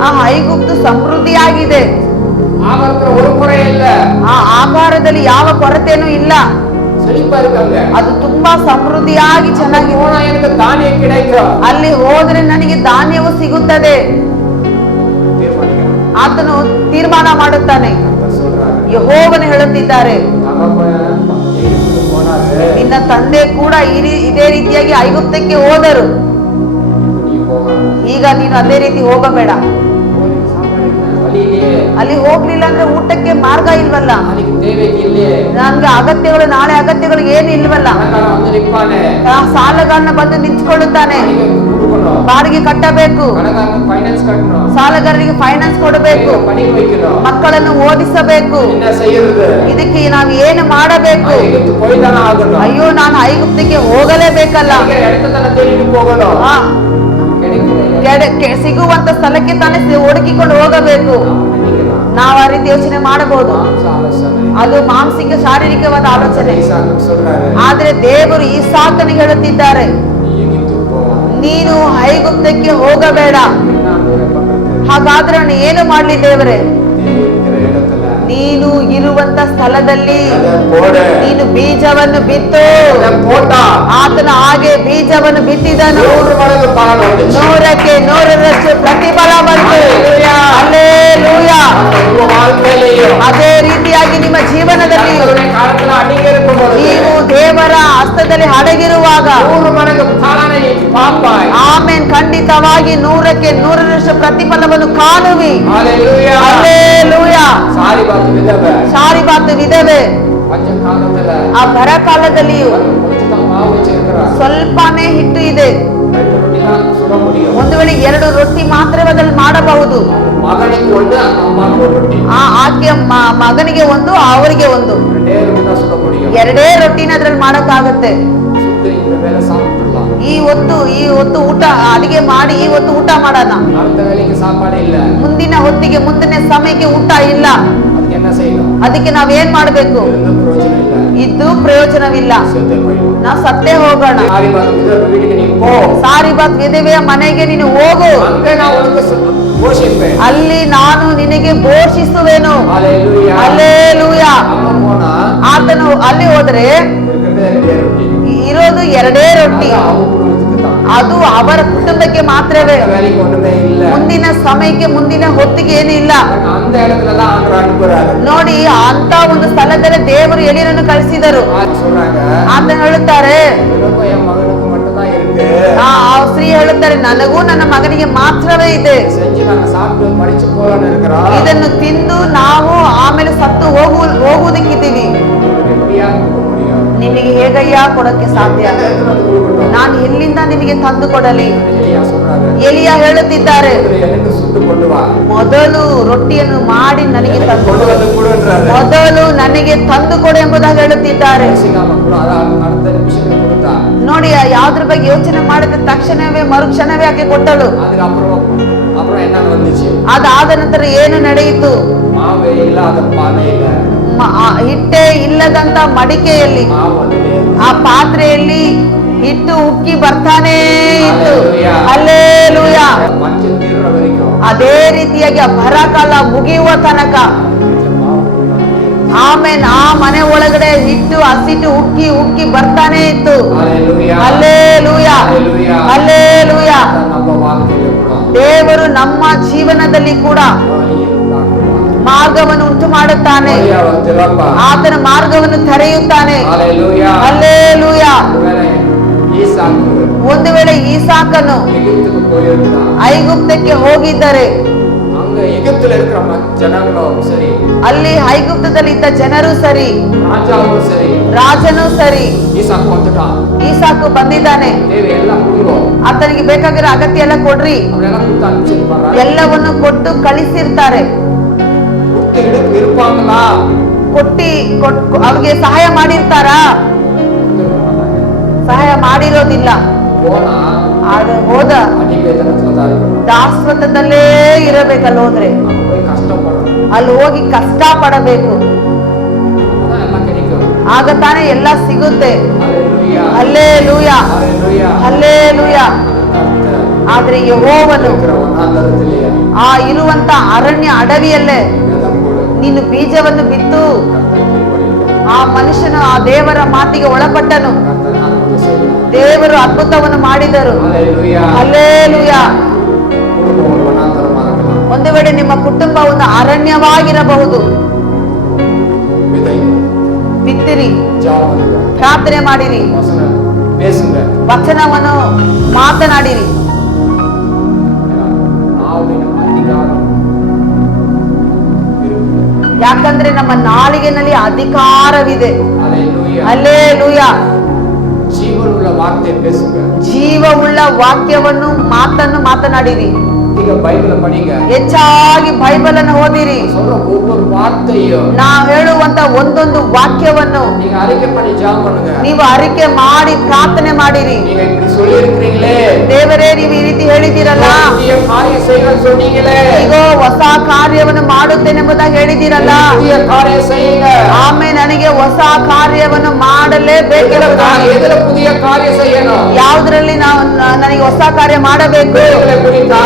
ಆ ಐಗುಪ್ತು ಸಮೃದ್ಧಿಯಾಗಿದೆ, ಆ ಆಹಾರದಲ್ಲಿ ಯಾವ ಕೊರತೆನೂ ಇಲ್ಲ, ಅದು ತುಂಬಾ ಸಮೃದ್ಧಿಯಾಗಿ ಚೆನ್ನಾಗಿ. ಅಲ್ಲಿ ಹೋದ್ರೆ ನನಗೆ ಧಾನ್ಯವು ಸಿಗುತ್ತದೆ. ಆತನು ತೀರ್ಮಾನ ಮಾಡುತ್ತಾನೆ. கர்த்தர் சொல்றாரு, ಯೆಹೋವನು ಹೇಳುತ್ತಿದ್ದಾರೆ, தகப்பன் எகிப்துக்கு போனாரு, ನಿನ್ನ ತಂದೆ ಕೂಡ ಇದೇ ರೀತಿಯಾಗಿ ಐಗುಪ್ತಕ್ಕೆ ಹೋದರು. நீ போகாத. ಈಗ ನೀನು ಅದೇ ರೀತಿ ಹೋಗಬೇಡ. போய் சாப்பாடு இல்ல, வழி இல்லையே, ಅಲ್ಲಿ ಹೋಗ್ಲಿಲ್ಲ ಅಂದ್ರೆ ಊಟಕ್ಕೆ ಮಾರ್ಗ ಇಲ್ವಲ್ಲ, நாளைக்கு தேவைக்கு இல்லையே, ನನ್ಗೆ ಅಗತ್ಯಗಳು ನಾಳೆ ಅಗತ್ಯಗಳು ಏನು ಇಲ್ವಲ್ಲ. பணக்காரன் வந்து நிப்பானே, ಸಾಲಗಾರನ ಬಂದು ನಿಂತ್ಕೊಳ್ಳುತ್ತಾನೆ, கொடுக்கணும், ಬಾಡಿಗೆ ಕಟ್ಟಬೇಕು, கணக்காரன் ಫೈನಾನ್ಸ್ ಕಟ್ಟணும், ಸಾಲಗಾರರಿಗೆ ಫೈನಾನ್ಸ್ ಕೊಡಬೇಕು, படிக்க வைக்கணும், ಮಕ್ಕಳನ್ನು ಓದಿಸಬೇಕು. என்ன செய்யறது? ಇದಕ್ಕೆ ನಾವು ಏನು ಮಾಡಬೇಕು? எகிப்து போய் தானே ஆகணும். ಅಯ್ಯೋ, ನಾನು ಐಗುಪ್ತಕ್ಕೆ ಹೋಗಲೇಬೇಕಲ್ಲ. கிடைக்கிற இடத்தை தானே தேடிட்டு போகணும். ಆ, கிடைக்கிற ಸಿಗುವಂತ ಸ್ಥಳಕ್ಕೆ ತಾನೇ ಹುಡುಕಿಕೊಂಡು ಹೋಗಬೇಕು. ನಾವು ಆ ರೀತಿ ಯೋಚನೆ ಮಾಡಬಹುದು. ಮಾಂಸ ಆಲೋಚನೆ. ಅದು ಮಾನಸಿಕ ಶಾರೀರಿಕವಾದ ಆಲೋಚನೆ. ಇಸಾಕನಿಗೆ சொல்றாரு, ಆದ್ರೆ ದೇವರು ಈಸಾಕನಿಗೆ ಹೇಳುತ್ತಿದ್ದಾರೆ, நீ எகிப்துக்கு போகாத. ನೀನು ಐಗುಪ್ತಕ್ಕೆ ಹೋಗಬೇಡ. என்ன ಬೇರೆ பண்றது? ಹಾಗಾದ್ರೆ ನಾನು ಏನು ಮಾಡ್ಲಿ ದೇವರೇ? நீ இருக்கிற இடத்துல ನೀನು ಇರುವಂತ ಸ್ಥಳದಲ್ಲಿ அதை போடு. ನೀನು ಬೀಜವನ್ನು ಬಿತ್ತು. அதை போட்டா ಆತನ ಹಾಗೆ ಬೀಜವನ್ನು ಬಿತ್ತಿದನು. 100 ಮಡங்கு பலன் வந்துச்சு. 100ಕ್ಕೆ 100ರಷ್ಟು ಪ್ರತಿಫಲ ಬಂತು. ಹಲ್ಲೆಲೂಯಾ. உங்க வாழ்க்கையிலையும் ಅದೇ ರೀತಿಯಾಗಿ ನಿಮ್ಮ ಜೀವನದಲ್ಲಿ கர்த்தருடைய காலத்துல அடிங்க இருக்கும் பொழுது ನೀವು ದೇವರ ಹಸ್ತದಲ್ಲಿ ಅಡಗಿರುವಾಗ 100 ಮಡங்கு பலனை நீ பார்ப்பாய். ಆಮೇನ್ ಖಂಡಿತವಾಗಿ 100ಕ್ಕೆ 100ರಷ್ಟು ಪ್ರತಿಫಲವನ್ನು ಕಾಣುವಿ. ஹalleluya. ಹಲ್ಲೆಲೂಯಾ. சாரிபாத் விதவை ಸಾರಿಬಾತು ವಿಧವೆ பஞ்ச காலத்துல ಆ ಬರಕಾಲದಲ್ಲಿಯೂ கொஞ்சம் தான் மாவு வச்சிருக்கிறார். ಸ್ವಲ್ಪನೇ ಹಿಟ್ಟು ಇದೆ. 2 ரொட்டி தான் சுட முடியும். ಒಂದು ವೇಳೆ 2 ರೊಟ್ಟಿ ಮಾತ್ರವೇ ಅದ್ರಲ್ಲಿ ಮಾಡಬಹುದು. மகனுக்கு ஒன்று, அம்மாவுக்கு ஒரு ரொட்டி. ಆಕೆ ಮಗನಿಗೆ ಒಂದು, ಅವರಿಗೆ ಒಂದು, 2 ரொட்டி தான் சுட முடியும். 2 ರೊಟ್ಟಿನ ಅದ್ರಲ್ಲಿ ಮಾಡಕ್ಕಾಗತ್ತೆ. சுட்டு இந்த வேலை சாப்பிட்டுலாம். ಈ ಹೊತ್ತು ಊಟ ಅಡಿಗೆ ಮಾಡಿ ಈ ಹೊತ್ತು ಊಟ ಮಾಡೋಣ. அடுத்த வேலைக்கு சாப்பாடு இல்ல. ಮುಂದಿನ ಹೊತ್ತಿಗೆ ಮುಂದಿನ ಸಮಯಕ್ಕೆ ಊಟ ಇಲ್ಲ. அதுக்கு என்ன செய்யணும்? ಅದಕ್ಕೆ ನಾವೇನ್ ಮಾಡ್ಬೇಕು? இருந்த பிரயோஜனம் இல்ல. ಇದ್ದು ಪ್ರಯೋಜನವಿಲ್ಲ. செத்து போயிடும். ನಾವು ಸತ್ತೇ ಹೋಗೋಣ. சாரிபாத் விதவை வீட்டுக்கு நீ போ. ಸಾರಿಬಾತ್ ವಿಧವೆಯ ಮನೆಗೆ ನೀನು ಹೋಗು. அங்க நான் உனக்கு போஷிப்பேன். ಅಲ್ಲಿ ನಾನು ನಿನಗೆ ಘೋಷಿಸುವೆನು. ஹalleluya. ಹಲ್ಲೆಲೂಯಾ. அங்க போனா ಆತನು ಅಲ್ಲಿ ಹೋದ್ರೆ இருக்கிறதே 2 ரொட்டி. ಇರೋದು 2 ರೊಟ್ಟಿ. அது அவங்க குடும்பத்துக்கு தான். ಅದು ಅವರ ಕುಟುಂಬಕ್ಕೆ ಮಾತ್ರವೇ. அந்த வேலைக்கு ஒண்ணுமே இல்ல. ಮುಂದಿನ ಸಮಯಕ್ಕೆ ಮುಂದಿನ ಹೊತ್ತಿಗೆ ಏನು ಇಲ್ಲ. அந்த இடத்துல தான் ஆண்டவர் அனுப்புறாரு. ನೋಡಿ, ಅಂತ ಒಂದು ಸ್ಥಳದಲ್ಲಿ ದೇವರು ಎಲಿಯನನ್ನು ಕಳಿಸಿದರು. சொல்றாங்க, ಆತ ಹೇಳುತ್ತಾರೆ, எனக்கும் என் மகனுக்கு மட்டும் தான் இருக்கு. ಆ ಸ್ತ್ರೀ ಹೇಳುತ್ತಾರೆ, ನನಗೂ ನನ್ನ ಮಗನಿಗೆ ಮಾತ್ರವೇ ಇದೆ. செஞ்சு நாங்க சாப்பிட்டு படிச்சு போலான்னு இருக்கிறோம். ಇದನ್ನು ತಿಂದು ನಾವು ಆಮೇಲೆ ಸತ್ತು ಹೋಗುವುದಕ್ಕಿದ್ದೀವಿ. எப்படியா கொடுக்க முடியும்? ನಿಮಗೆ ಹೇಗಯ್ಯ ಕೊಡಕ್ಕೆ ಸಾಧ್ಯ? எடுத்துட்டு வந்து கொடுக்கட்டும். ನಾನು ಎಲ್ಲಿಂದ ನಿಮಗೆ ತಂದು ಕೊಡಲಿ? எலியா சொல்றாரு, ಎಲಿಯ ಹೇಳುತ್ತಿದ್ದಾರೆ, எனக்கு சுட்டு கொண்டு வா. ಮೊದಲು ರೊಟ್ಟಿಯನ್ನು ಮಾಡಿ ನನಗೆ ತಂದು கொண்டு ಕೊಡು. வந்து கொடுன்றாரு. ಮೊದಲು ನನಗೆ ತಂದು ಕೊಡು ಎಂಬುದಾಗಿ ಹೇಳುತ್ತಿದ್ದಾರೆ. யோசிக்காம கூட அடுத்த நிமிஷமே கொடுத்தா. ನೋಡಿ, ಯಾವ್ದ್ರ ಬಗ್ಗೆ ಯೋಚನೆ ಮಾಡಿದ ತಕ್ಷಣವೇ ಮರುಕ್ಷಣವೇ ಆಕೆ ಕೊಟ್ಟಳು. அதுக்கப்புறம் என்ன வந்துச்சு? ಅದಾದ ನಂತರ ಏನು ನಡೆಯಿತು? மாவே இல்லாத பானையில ಹಿಟ್ಟೇ ಇಲ್ಲದಂತ ಮಡಿಕೆಯಲ್ಲಿ மாவு வந்து ಆ ಪಾತ್ರೆಯಲ್ಲಿ ಹಿಟ್ಟು ಉಕ್ಕಿ ಬರ್ತಾನೇ ಇತ್ತು. Hallelujah. ಹಲ್ಲೆಲೂಯಾ. மஞ்சள் தீர்ற வரைக்கும் ಅದೇ ರೀತಿಯಾಗಿ ಆ ಬರಕಾಲ ಮುಗಿಯುವ ತನಕ வீட்டுல மாவு கொடுத்தாங்க. ಆಮೇಲೆ ಆ ಮನೆ ಒಳಗಡೆ ಹಿಟ್ಟು ಹಸಿಟ್ಟು ಉಕ್ಕಿ ಉಕ್ಕಿ ಬರ್ತಾನೆ ಇತ್ತು. Hallelujah. ಹಲ್ಲೆಲೂಯಾ. Hallelujah. ಹಲ್ಲೆಲೂಯಾ. நம்ம வாழ்க்கையில கூட ದೇವರು ನಮ್ಮ ಜೀವನದಲ್ಲಿ ಕೂಡ வழியை உண்டாக்குவார். ಮಾರ್ಗವನ್ನು ಉಂಟು ಮಾಡುತ್ತಾನೆ. வழியை அவர் திறப்பார். ಆತನ ಮಾರ್ಗವನ್ನು ತೆರೆಯುತ್ತಾನೆ. Hallelujah. ಹಲ್ಲೆಲೂಯಾ. ஒருவேளை ஈசாக்கு ಒಂದು ವೇಳೆ ಈಸಾಕನು எகிப்துக்கு போயிருந்தா, ಐಗುಪ್ತಕ್ಕೆ ಹೋಗಿದ್ದರೆ அங்க எகிப்துல இருக்கிற ஜனங்களும் சரி, ಅಲ್ಲಿ ಐಗುಪ್ತದಲ್ಲಿ ಇದ್ದ ಜನರು ಸರಿ, ராஜாவும் சரி, ರಾಜನೂ ಸರಿ, ஈசாக்கு வந்துட்டான். ಈಸಾಕು ಬಂದಿದ್ದಾನೆ. தேவையெல்லாம் கொடுங்கோ. ಆತನಿಗೆ ಬೇಕಾಗಿರೋ ಅಗತ್ಯ ಎಲ್ಲ ಕೊಡ್ರಿ. அவரெல்லாம் கொடுத்து அனுப்பிச்சிருப்பாரா? ಎಲ್ಲವನ್ನು ಕೊಟ್ಟು ಕಳಿಸಿರ್ತಾರೆ. கொடுத்து இருப்பாங்களா? ಅವ್ರಿಗೆ ಸಹಾಯ ಮಾಡಿರ್ತಾರಾ? ಸಹಾಯ ಮಾಡಿರೋದಿಲ್ಲ. போனா ಆದ್ರೆ ಹೋದ அடிவேதனத்துல தான் இருக்கணும். ದಾಸ್ವತದಲ್ಲೇ ಇರಬೇಕಲ್ಲ. ಹೋದ್ರೆ அங்க போய் கஷ்டப்படணும். ಅಲ್ಲಿ ಹೋಗಿ ಕಷ್ಟ ಪಡಬೇಕು. அப்பதான் எல்லாம் கிடைக்கும். ಆಗ ತಾನೇ ಎಲ್ಲ ಸಿಗುತ್ತೆ. Hallelujah. ಹಲ್ಲೆಲೂಯಾ. Hallelujah. ಹಲ್ಲೆಲೂಯಾ. கர்த்தர் ಆದ್ರೆ ಯೆಹೋವನು இருக்கிற வனாந்தரத்திலேயே ಆ ಇರುವಂತ ಅರಣ್ಯ ಅಡವಿಯಲ್ಲೇ விதம் போடு. ನೀನು ಬೀಜವನ್ನು ಬಿತ್ತು. கர்த்தர் கீழ்ப்படிந்து ಆ ಮನುಷ್ಯನು ಆ ದೇವರ ಮಾತಿಗೆ ಒಳಪಟ್ಟನು. கர்த்தர் அற்புதம் செய்தார். ದೇವರು ಅದ್ಭುತವನ್ನು ಮಾಡಿದರು. Hallelujah. ಹಲ್ಲೆಲೂಯಾ. குடும்பம் ஒரு வனாந்தரமா இருக்கலாம். ಒಂದು ವೇಳೆ ನಿಮ್ಮ ಕುಟುಂಬ ಒಂದು ಅರಣ್ಯವಾಗಿರಬಹುದು. விதைங்க, ಬಿತ್ತಿರಿ, ஜெபம் பண்ணுங்க, ಪ್ರಾರ್ಥನೆ ಮಾಡಿರಿ, வசனம் பேசுங்க. ವಚನವನ್ನು ಮಾತನಾಡಿರಿ. நாவின் அதிகாரம் இருக்கு. ಯಾಕಂದ್ರೆ ನಮ್ಮ ನಾಲಿಗೆನಲ್ಲಿ ಅಧಿಕಾರವಿದೆ. அல்லேலூயா. ಹಲ್ಲೆಲೂಯಾ. ஜீவனுள்ள வார்த்தை பேசுங்க. ಜೀವವುಳ್ಳ ವಾಕ್ಯವನ್ನು ಮಾತನಾಡಿರಿ. நீங்க பைபிளை படிங்க. ಹೆಚ್ಚಾಗಿ ಬೈಬಲ್ ಅನ್ನು ಓದಿರಿ. சொல்ற ஒவ்வொரு வார்த்தையும் ನಾವು ಹೇಳುವಂತ ಒಂದೊಂದು ವಾಕ್ಯವನ್ನು நீங்க அறிக்கை பண்ணி ஜெபம் பண்ணுங்க. ನೀವು ಅರಿಕೆ ಮಾಡಿ ಪ್ರಾರ್ಥನೆ ಮಾಡಿರಿ. நீங்க இப்படி சொல்லி இருக்கிறீங்களே, ದೇವರೇ ನೀವು ಈ ರೀತಿ ಹೇಳಿದಿರಲ್ಲ, புதிய காரியம் செய்யுங்கன்னு சொன்னீங்களே, ಈಗೋ ಹೊಸ ಕಾರ್ಯವನ್ನು ಮಾಡುತ್ತೇನೆಂಬುದಾಗಿ ಹೇಳಿದಿರಲ್ಲ, புதிய காரியம் செய்யுங்க. ಆಮೇಲೆ ನನಗೆ ಹೊಸ ಕಾರ್ಯವನ್ನು ಮಾಡಲೇಬೇಕೆಂಬುದಾಗಿ. எதுல புதிய காரியம் செய்யணும்? ಯಾವುದರಲ್ಲಿ ನಾವು ನನಗೆ ಹೊಸ ಕಾರ್ಯ ಮಾಡಬೇಕು? பிள்ளைகளை குறித்தா,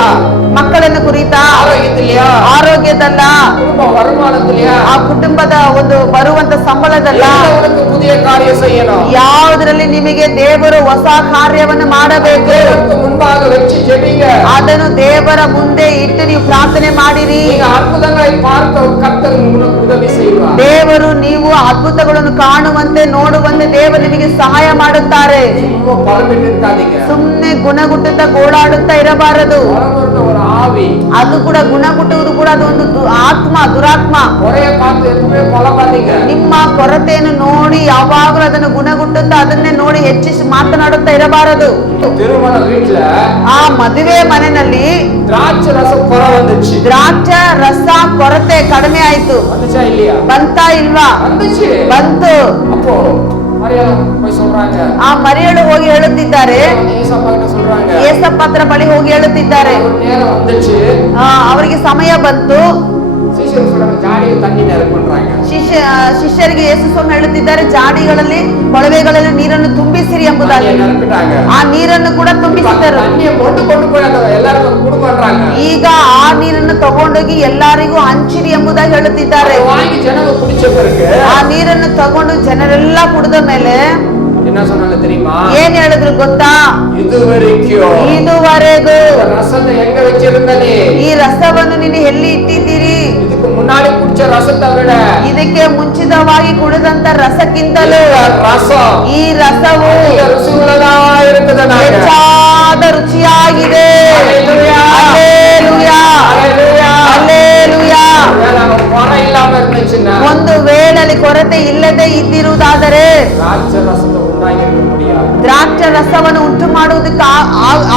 ಮಕ್ಕಳನ್ನು ಕುರಿತಾ, ஆரோக்கியத்திலயா, ಆರೋಗ್ಯದಲ್ಲ, குடும்ப வருமானத்திலயா, ಆ ಕುಟುಂಬದ ಒಂದು ಬರುವಂತ ಸಂಬಳದಲ್ಲ, எதுல புதிய காரியம் செய்யணும்? ಯಾವುದರಲ್ಲಿ ನಿಮಗೆ ದೇವರು ಹೊಸ ಕಾರ್ಯವನ್ನು ಮಾಡಬೇಕು? தேவனுக்கு முன்பாக வச்சு ஜெபிங்க. ಅದನ್ನು ದೇವರ ಮುಂದೆ ಇಟ್ಟು ನೀವು ಪ್ರಾರ್ಥನೆ ಮಾಡಿರಿ. நீங்க அற்புதங்களை பார்க்க கர்த்தர் உங்களுக்கு உதவி செய்வார். ದೇವರು ನೀವು ಅದ್ಭುತಗಳನ್ನು ಕಾಣುವಂತೆ ನೋಡುವಂತೆ ದೇವರು ನಿಮಗೆ ಸಹಾಯ ಮಾಡುತ್ತಾರೆ. சும்மா பலமிட்டு இருக்காதீங்க. ಸುಮ್ಮನೆ ಗುಣಗುಟ್ಟುತ್ತಾ ಗೋಳಾಡುತ್ತಾ ಇರಬಾರದು. பலமுறை ஒரு ஆவி ಅದು ಕೂಡ ಗುಣಗುಟ್ಟುವುದು ಕೂಡ ಅದು ಒಂದು ಆತ್ಮ, ದುರಾತ್ಮ. குறைய பார்த்து எப்பவுமே பலமாதீங்க. ನಿಮ್ಮ ಕೊರತೆಯನ್ನು ನೋಡಿ ಯಾವಾಗಲೂ ಅದನ್ನು ಗುಣಗುಟ್ಟುತ್ತಾ ಅದನ್ನೇ ನೋಡಿ ಹೆಚ್ಚಿಸಿ ಮಾತನಾಡುತ್ತಾ ಇರಬಾರದು. திருமண வீட்டுல ಆ ಮದುವೆ ಮನೆಯಲ್ಲಿ திராட்சை ரசம் குறை வந்துச்சு. ದ್ರಾಕ್ಷ ರಸ ಕೊರತೆ ಕಡಿಮೆ ಆಯ್ತು. வந்துச்சா இல்லையா? ಬಂತಾ ಇಲ್ವಾ? வந்துச்சு. ಬಂತು. அப்போ மரியாதை போய் சொல்றாங்க. ಆ ಮರಿಯಳು ಹೋಗಿ ಹೇಳುತ್ತಿದ್ದಾರೆ, ஏசப்பா கிட்ட சொல்றாங்க, ಏಸಪ್ಪತ್ರ ಬಳಿ ಹೋಗಿ ಹೇಳುತ್ತಿದ್ದಾರೆ. ஒரு நேரம் வந்துச்சு. ಅವರಿಗೆ ಸಮಯ ಬಂತು. சீஷர் சொல்றாங்க, ஜாடியை தண்ணி நிரப்புன்றாங்க. ಶಿಷ್ಯರಿಗೆ ಯೇಸು ಸ್ವಾಮಿ ಹೇಳುತ್ತಿದ್ದಾರೆ, ಜಾಡಿಗಳಲ್ಲಿ ಕೊಳವೆಗಳಲ್ಲಿ ನೀರನ್ನು ತುಂಬಿಸಿರಿ ಎಂಬುದಾಗಿ. தண்ணியை நிரப்பிட்டாங்க. ಆ ನೀರನ್ನು ಕೂಡ ತುಂಬಿಸಿದರು. தண்ணியை கொண்டு போய் அந்த எல்லாருக்கும் கொடுக்கறாங்க. ಈಗ ಆ ನೀರನ್ನು ತಗೊಂಡೋಗಿ ಎಲ್ಲರಿಗೂ ಹಂಚಿರಿ ಎಂಬುದಾಗಿ ಹೇಳುತ್ತಿದ್ದಾರೆ. வாங்கி ஜனங்க குடிச்ச பிறகு ಆ ನೀರನ್ನು ತಗೊಂಡು ಜನರೆಲ್ಲ ಕುಡಿದ ಮೇಲೆ என்ன சொன்னாங்க தெரியுமா? ಏನ್ ಹೇಳಿದ್ರು ಗೊತ್ತಾ? இதுவரைக்கும் ಇದುವರೆಗೂ ரசத்தை எங்க வச்சிருந்தனே, ಈ ರಸವನ್ನು ನೀನು ಎಲ್ಲಿ ಇಟ್ಟಿದ್ದೀರಿ? இதுக்கு முன்னாடி குடிச்ச ரசத்தை விட ಇದಕ್ಕೆ ಮುಂಚಿತವಾಗಿ ಕುಡಿದಂತ ರಸಕ್ಕಿಂತಲೂ ரசம் ಈ ರಸವು ருசியுள்ளதா இருக்குது. ಹೆಚ್ಚಾದ ರುಚಿಯಾಗಿದೆ. அல்லேலூயா. ಹಲ್ಲೆಲೂಯಾ. அல்லேலூயா. ಹಲ್ಲೆಲೂಯಾ. குறை இல்லாம இருந்துச்சுன்னா ಒಂದು ವೇಳೆಯಲ್ಲಿ ಕೊರತೆ ಇಲ್ಲದೆ ಇದ್ದಿರುವುದಾದರೆ திராட்சை ரசத்தை உண்டாகி இருக்க முடியாது. ದ್ರಾಕ್ಷ ರಸವನ್ನು ಉಂಟು ಮಾಡುವುದಕ್ಕೆ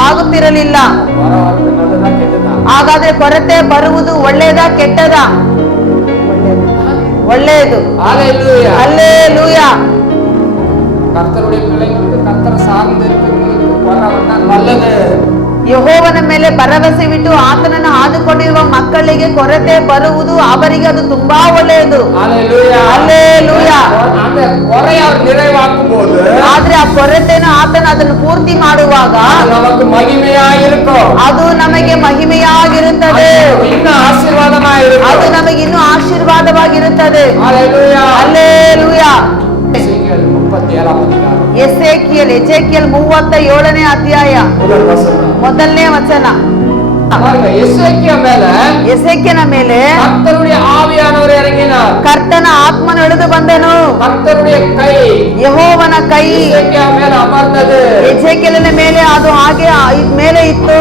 ಆಗುತ್ತಿರಲಿಲ್ಲ. வரவருக்கு நல்லதா கெட்டதா? ಹಾಗಾದ್ರೆ ಕೊರತೆ ಬರುವುದು ಒಳ್ಳೆಯದಾ ಕೆಟ್ಟದಾ? ಒಳ್ಳೆಯದು. அல்லேலூயா. ಹಲ್ಲೆಲೂಯಾ. கர்த்தருடைய பிள்ளைகளுக்கு, கர்த்தரை சார்ந்து இருக்கிறவங்களுக்கு கொறை வந்தா நல்லது. ಯೆಹೋವನ ಮೇಲೆ ಭರವಸೆ ಬಿಟ್ಟು ಆತನನ್ನು ಆದುಕೊಂಡಿರುವ ಮಕ್ಕಳಿಗೆ ಕೊರತೆ ಬರುವುದು ಅವರಿಗೆ ಅದು ತುಂಬಾ ಒಳ್ಳೆಯದು. அல்லேலூயா. ಹಲ್ಲೆಲೂಯಾ. அந்த குறையை அவர் நிறைவாக்கும் போது ಆದ್ರೆ ಆ ಕೊರತೆಯನ್ನು ಅದನ್ನು ಪೂರ್ತಿ ಮಾಡುವಾಗ அது நமக்கு மகிமையா இருக்கும். ಅದು ನಮಗೆ ಮಹಿಮೆಯಾಗಿರುತ್ತದೆ. இன்னும் ஆசீர்வாதமா இருக்கும். ಅದು ನಮಗೆ ಇನ್ನೂ ಆಶೀರ್ವಾದವಾಗಿರುತ್ತದೆ. அல்லேலூயா. ಹಲ್ಲೆಲೂಯಾ. எசேக்கியேல் 37 அதிகாரம் ಎಜೆಕಿಯಲ್ 37ನೇ ಅಧ್ಯಾಯ முதல் வசனம். ಮೊದಲನೇ ವಚನ. பாருங்க, எசேக்கியா மேல ಎಸೆಕ್ಯನ ಮೇಲೆ கர்த்தருடைய ஆவியானவர் இறங்கினார். ಕರ್ತನ ಆತ್ಮನು ಇಳಿದು ಬಂದನು. கர்த்தருடைய கை ಯೆಹೋವನ ಕೈ எசேக்கியா மேல அமர்ந்தது. ಎಜೆಕಿಯಲಿನ ಮೇಲೆ ಅದು ಹಾಗೆ ಮೇಲೆ ಇತ್ತು.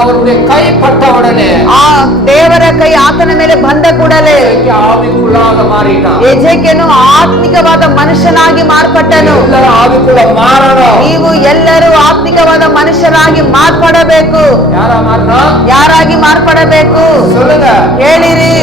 அவருடைய கை பட்ட உடனே ಆ ದೇವರ ಕೈ ಆತನ ಮೇಲೆ ಬಂದ ಕೂಡಲೇ எசேக்கியா ஆவிக்குள்ளாக மாறிட்டான். ಎಜೆಕ್ಯನು ಆತ್ಮಿಕವಾದ ಮನುಷ್ಯನಾಗಿ ಮಾರ್ಪಟ್ಟನು. எல்லாரும் ஆவிக்குள்ள மாறணும். ನೀವು ಎಲ್ಲರೂ ಆತ್ಮಿಕವಾದ ಮನುಷ್ಯರಾಗಿ ಮಾರ್ಪಡಬೇಕು. யாரா மாறணும்? ಯಾರಾಗಿ ಮಾರ್ಪಡಬೇಕು? சொல்லுங்க. ಹೇಳಿರಿ.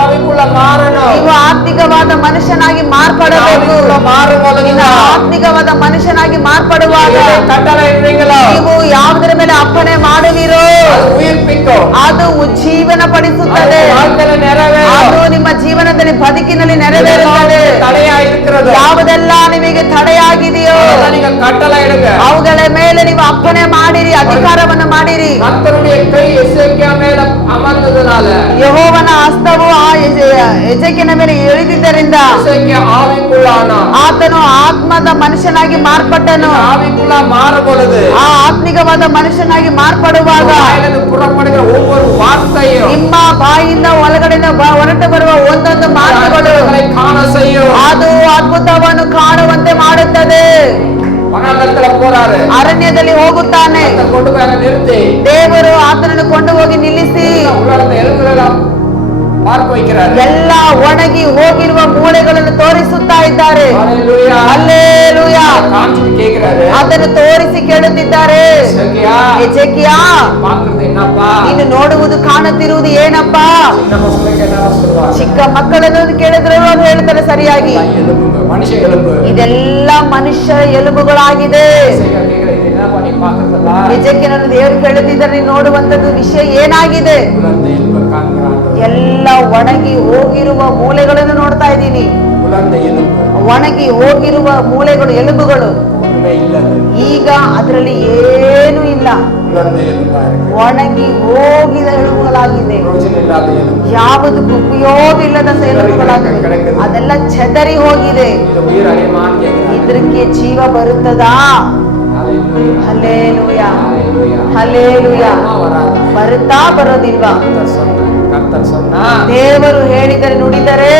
ஆவிக்குள்ள மாறணும். ನೀವು ಆತ್ಮಿಕವಾದ ಮನುಷ್ಯನಾಗಿ ಮಾರ್ಪಡಬೇಕು. ஆவிக்குள்ள மாறும்போது ನೀನು ಆತ್ಮಿಕವಾದ ಮನುಷ್ಯನಾಗಿ ಮಾರ್ಪಡುವಾಗ கட்டளை இடுறீங்களோ, ನೀವು ಯಾವುದರ ಮೇಲೆ ಅಪ್ಪಣೆ ಮಾಡುವಿರೋ அது உயிர்ப்பிக்கும். ಅದು ಜೀವನ ಪಡಿಸುತ್ತದೆ. வாழ்க்கையில நிறைவேறும். ಅದು ನಿಮ್ಮ ಜೀವನದಲ್ಲಿ ಬದುಕಿನಲ್ಲಿ ನೆರವೇರುತ್ತದೆ. தடையா இருக்கிறது ಯಾವುದೆಲ್ಲ ನಿಮಗೆ ತಡೆಯಾಗಿದೆಯೋ அதெல்லாம் நீங்க கட்டளை இடுங்க. ಅವುಗಳ ಮೇಲೆ ನೀವು ಅಪ್ಪಣೆ ಮಾಡಿರಿ, ಅಧಿಕಾರವನ್ನು ಮಾಡಿರಿ. கர்த்தருடைய கை எசேக்கியா மேல அமர்ந்ததனால ಯೆಹೋವನ ಹಸ್ತವು ಆ ಎಜೆಕಿಯನ ಮೇಲೆ ಇಳಿದಿದ್ದರಿಂದ எசேக்கியா ஆவிக்குள்ளானா. ಆತನು ಆತ್ಮದ ಮನುಷ್ಯನಾಗಿ ಮಾರ್ಪಟ್ಟನು. ஆவிக்குள்ளா மாறும் பொழுது ಆ ಆತ್ಮಿಕವಾದ ಮನುಷ್ಯನಾಗಿ ಮಾರ್ಪಡುವಾಗ வாயிலிருந்து புறப்படுகிற ஒவ்வொரு வார்த்தையும் ನಿಮ್ಮ ಬಾಯಿಂದ ಒಳಗಡೆಯಿಂದ ಹೊರಟು ಬರುವ ಒಂದೊಂದು ಮಾತುಗಳು அற்புதங்களை காண செய்யும். ಅದು ಅದ್ಭುತವನ್ನು ಕಾಣುವಂತೆ ಮಾಡುತ್ತದೆ. வனாந்தரத்துல போறாரு, ಅರಣ್ಯದಲ್ಲಿ ಹೋಗುತ್ತಾನೆ. கர்த்தர் கொண்டு போய் அங்க நிறுத்தி ದೇವರು ಆತನನ್ನು ಕೊಂಡು ಹೋಗಿ ನಿಲ್ಲಿಸಿ உள்ளார்ந்த எலும்புகளெல்லாம் பார்க்க வைக்கிறாரு. ಎಲ್ಲ ಒಣಗಿ ಹೋಗಿರುವ ಮೂಳೆಗಳನ್ನು ತೋರಿಸುತ್ತಾ ಇದ್ದಾರೆ. ஹalleluya. ಹಲ್ಲೆಲೂಯಾ. காமிச்சிட்டு கேக்குறாரு, ಅದನ್ನು ತೋರಿಸಿ ಕೇಳುತ್ತಿದ್ದಾರೆ. எசேக்கியா ಎಜೆಕಿಯಾ, பாக்குறது என்னப்பா? ನೀನು ನೋಡುವುದು ಕಾಣುತ್ತಿರುವುದು ಏನಪ್ಪಾ? சின்ன பசங்க கேட்டா சொல்லுவாங்க, ಚಿಕ್ಕ ಮಕ್ಕಳನ್ನು ಕೇಳಿದ್ರು ಅವರು ಹೇಳ್ತಾರೆ ಸರಿಯಾಗಿ, எலும்பு, மனுஷ எலும்பு. ಇದೆಲ್ಲ ಮನುಷ್ಯ ಎಲುಬುಗಳಾಗಿದೆ. எசேக்கியா கேக்குறாரு, இது என்னப்பா நீ பாக்குறதெல்லாம்? ಎಜೆಕಿಯನನ್ನು ದೇವರು ಕೇಳುತ್ತಿದ್ದಾರೆ, ನೀನು ನೋಡುವಂತದ್ದು ವಿಷಯ ಏನಾಗಿದೆ? உலர்ந்த எலும்பு காண்கிறான். ಎಲ್ಲ ಒಣಗಿ ಹೋಗಿರುವ ಮೂಳೆಗಳನ್ನು ನೋಡ್ತಾ ಇದ್ದೀನಿ. உலர்ந்த எலும்பு ಒಣಗಿ ಹೋಗಿರುವ ಮೂಳೆಗಳು, ಎಲುಬುಗಳು. ஒண்ணுமே இல்ல. ಈಗ ಅದರಲ್ಲಿ ಏನೂ ಇಲ್ಲ, உலர்ந்த எலும்பா இருக்கு. ಒಣಗಿ ಹೋಗಿದ ಎಲುಬುಗಳಾಗಿದೆ. ரோஜன் இல்லாத எலும்பு. ಯಾವುದಕ್ಕೂ ಉಪಯೋಗ ಇಲ್ಲದ ಎಲುಬುಗಳಾಗಿದೆ. ಅದೆಲ್ಲ ಚೆದರಿ ಹೋಗಿದೆ. இது உயிர் அடையுமான்னு கேக்குறாரு. ಇದಕ್ಕೆ ಜೀವ ಬರುತ್ತದಾ? ஹalleluya. ಹಲ್ಲೆಲೂಯಾ, ஹalleluya. ಹಲ್ಲೆಲೂಯಾ. வராது. ಬರುತ್ತಾ ಬರೋದಿಲ್ವಾ? கர்த்தர் சொன்னா ದೇವರು ಹೇಳಿದರೆ ನುಡಿದರೆ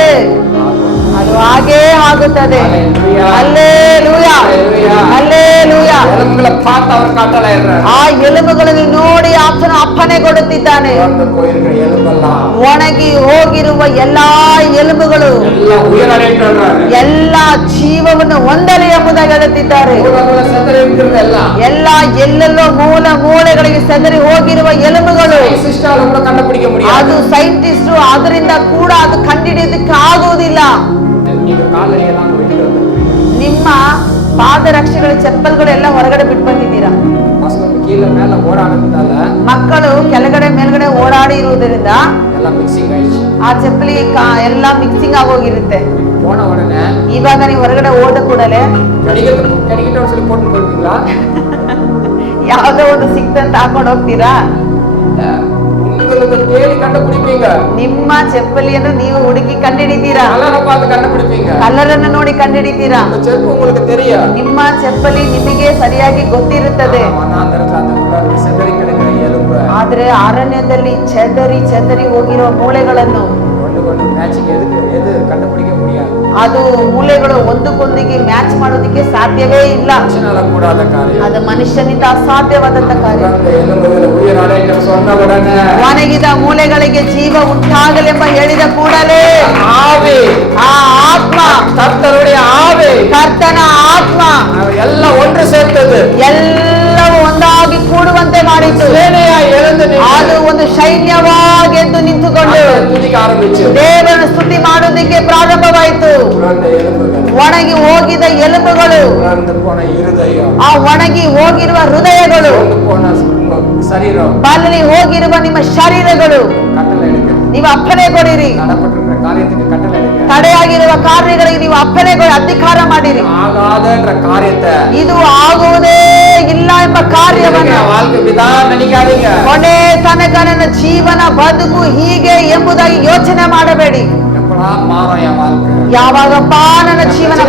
ಅದು ಹಾಗೇ ಆಗುತ್ತದೆ. ஹalleluya. ಹಲ್ಲೆಲೂಯಾ, ஹalleluya. ಹಲ್ಲೆಲೂಯಾ. எலும்புகளை பார்த்து அவர் கட்டளையிடுறார். ಆ ಎಲುಬುಗಳನ್ನು ನೋಡಿ ಆತನು ಅಪ್ಪಣೆ ಕೊಡುತ್ತಿದ್ದಾನೆ. உலர்ந்து போயிருக்கிற எலும்பெல்லாம் ಒಣಗಿ ಹೋಗಿರುವ ಎಲ್ಲಾ ಎಲುಬುಗಳು எல்லாம் உயிர் அடையட்டுன்றாரு. ಎಲ್ಲಾ ಜೀವವನ್ನು ಹೊಂದಲಿ ಎಂಬುದಾಗಿ ಹೇಳುತ್ತಿದ್ದಾರೆ. மூலமுள்ள செதறி இருக்கிறது எல்லாம் ಎಲ್ಲ ಎಲ್ಲೆಲ್ಲೋ ಮೂಲೆಗಳಿಗೆ ಸೆದರಿ ಹೋಗಿರುವ ಎಲುಬುಗಳು சிஸ்டால கூட கண்டுபிடிக்க முடியாது. ಅದು ಸೈಂಟಿಸ್ಟ್ ಅದರಿಂದ ಕೂಡ ಅದು ಕಂಡುಹಿಡಿಯೋದಕ್ಕೆ ಆಗುವುದಿಲ್ಲ. நீங்க காலை எல்லாம் விட்டுட்டு வந்திருக்கீங்க. ನಿಮ್ಮ ಪಾದರಕ್ಷೆಗಳ ಚಪ್ಪಲ್ಗಳು ಎಲ್ಲ ಹೊರಗಡೆ ಬಿಟ್ಟು ಬಂದಿದ್ದೀರಾ. பசங்க கீழே மேல ஓடாடுறதுனால ಮಕ್ಕಳು ಕೆಳಗಡೆ ಮೇಲ್ಗಡೆ ಓಡಾಡಿ ಇರುವುದರಿಂದ எல்லாம் மிக்சிங் ஆயிடுச்சு. ಆ ಚಪ್ಪಲಿ ಎಲ್ಲ ಮಿಕ್ಸಿಂಗ್ ಆಗೋಗಿರುತ್ತೆ. போன உடனே ಇವಾಗ ನೀವು ಹೊರಗಡೆ ಹೋದ ಕೂಡಲೇ கிடைக்கிட்டோம்னு சொல்லி போட்டு போயிருக்கீங்களா? ಯಾವ್ದೋ ಒಂದು ಸಿಕ್ತಂತ ಹಾಕೊಂಡು ಹೋಗ್ತೀರಾ? உங்களுக்கு தேடி கண்டுபிடிப்பீங்க. ನಿಮ್ಮ ಚಪ್ಪಲಿಯನ್ನು ನೀವು ಹುಡುಕಿ ಕಂಡುಹಿಡಿತೀರಾ. கலரை பார்த்து கண்டுபிடிப்பீங்க. ಕಲ್ಲರನ್ನು ನೋಡಿ ಕಂಡುಹಿಡಿತೀರಾ. அந்த செருப்பு உங்களுக்கு தெரியும். ನಿಮ್ಮ ಚಪ್ಪಲಿ ನಿಮಗೆ ಸರಿಯಾಗಿ ಗೊತ್ತಿರುತ್ತದೆ. வனாந்தரத்துல அந்த உலர்ந்து செதறி கிடக்கிற எலும்பு ಆದ್ರೆ ಅರಣ್ಯದಲ್ಲಿ ಚೆದರಿ ಹೋಗಿರುವ ಮೂಳೆಗಳನ್ನು ஒன்று மேட்சிங் எது கண்டுபிடிக்க முடியாது. ಅದು ಮೂಳೆಗಳು ಒಂದಕ್ಕೊಂದಿಗೆ ಮ್ಯಾಚ್ ಮಾಡೋದಕ್ಕೆ ಸಾಧ್ಯವೇ ಇಲ್ಲ. மனுஷனால கூடாத காரியம். ಅದು ಮನುಷ್ಯನಿಂದ ಅಸಾಧ್ಯವಾದಂತ ಕಾರ್ಯ. உலர்ந்த எலும்புகளை உயிர் அடைக்க சொன்ன உடனே ಒಣಗಿದ ಮೂಳೆಗಳಿಗೆ ಜೀವ ಉಂಟಾಗಲೆಂಬ ಹೇಳಿದ ಕೂಡಲೇ ஆவி, ಆ ಆತ್ಮ, கர்த்தருடைய ஆவி, ಕರ್ತನ ಆತ್ಮ எல்லாம் ஒன்று சேர்த்தது. ಎಲ್ಲವೂ ಒಂದಾಗಿ ಕೂಡುವಂತೆ ಮಾಡಿತು. சேனையா எழுந்து ಅದು ಒಂದು ಸೈನ್ಯವಾಗಿ ಎದ್ದು ನಿಂತುಕೊಂಡು துதிக்க ஆரம்பிச்சு. ದೇವರನ್ನು ಸ್ತುತಿ ಮಾಡೋದಕ್ಕೆ ಪ್ರಾರಂಭವಾಯಿತು. உலர்ந்த எலும்புகள், ಒಣಗಿ ಹೋಗಿದ ಎಲುಬುಗಳು, உலர்ந்து போன இருதயம், ಆ ಒಣಗಿ ಹೋಗಿರುವ ಹೃದಯಗಳು, உலர்ந்து போன சரீரம் ಬಲ್ಲಿ ಹೋಗಿರುವ ನಿಮ್ಮ ಶರೀರಗಳು கட்டளை எடுக்க, ನೀವು ಅಪ್ಪಣೆ ಕೊಡಿರಿ. நடப்பட்டிருக்கிற காரியத்துக்கு கட்டளை எடுக்க, ತಡೆಯಾಗಿರುವ ಕಾರ್ಯಗಳಿಗೆ ನೀವು ಅಪ್ಪಣೆ ಕೊಡಿ, ಅಧಿಕಾರ ಮಾಡಿರಿ. ஆகாதன்ற காரியத்தை ಇದು ಆಗುವುದೇ ಇಲ್ಲ ಎಂಬ ಕಾರ್ಯವನ್ನು வாழ்க்கை இப்படிதான் நினைக்காதீங்க. ಕೊನೆ ತನಕ ನನ್ನ ಜೀವನ ಬದುಕು ಹೀಗೆ ಎಂಬುದಾಗಿ ಯೋಚನೆ ಮಾಡಬೇಡಿ. எப்படா மாறும் என் வாழ்க்கை? ಯಾವಾಗಪ್ಪ ನನ್ನ ಜೀವನ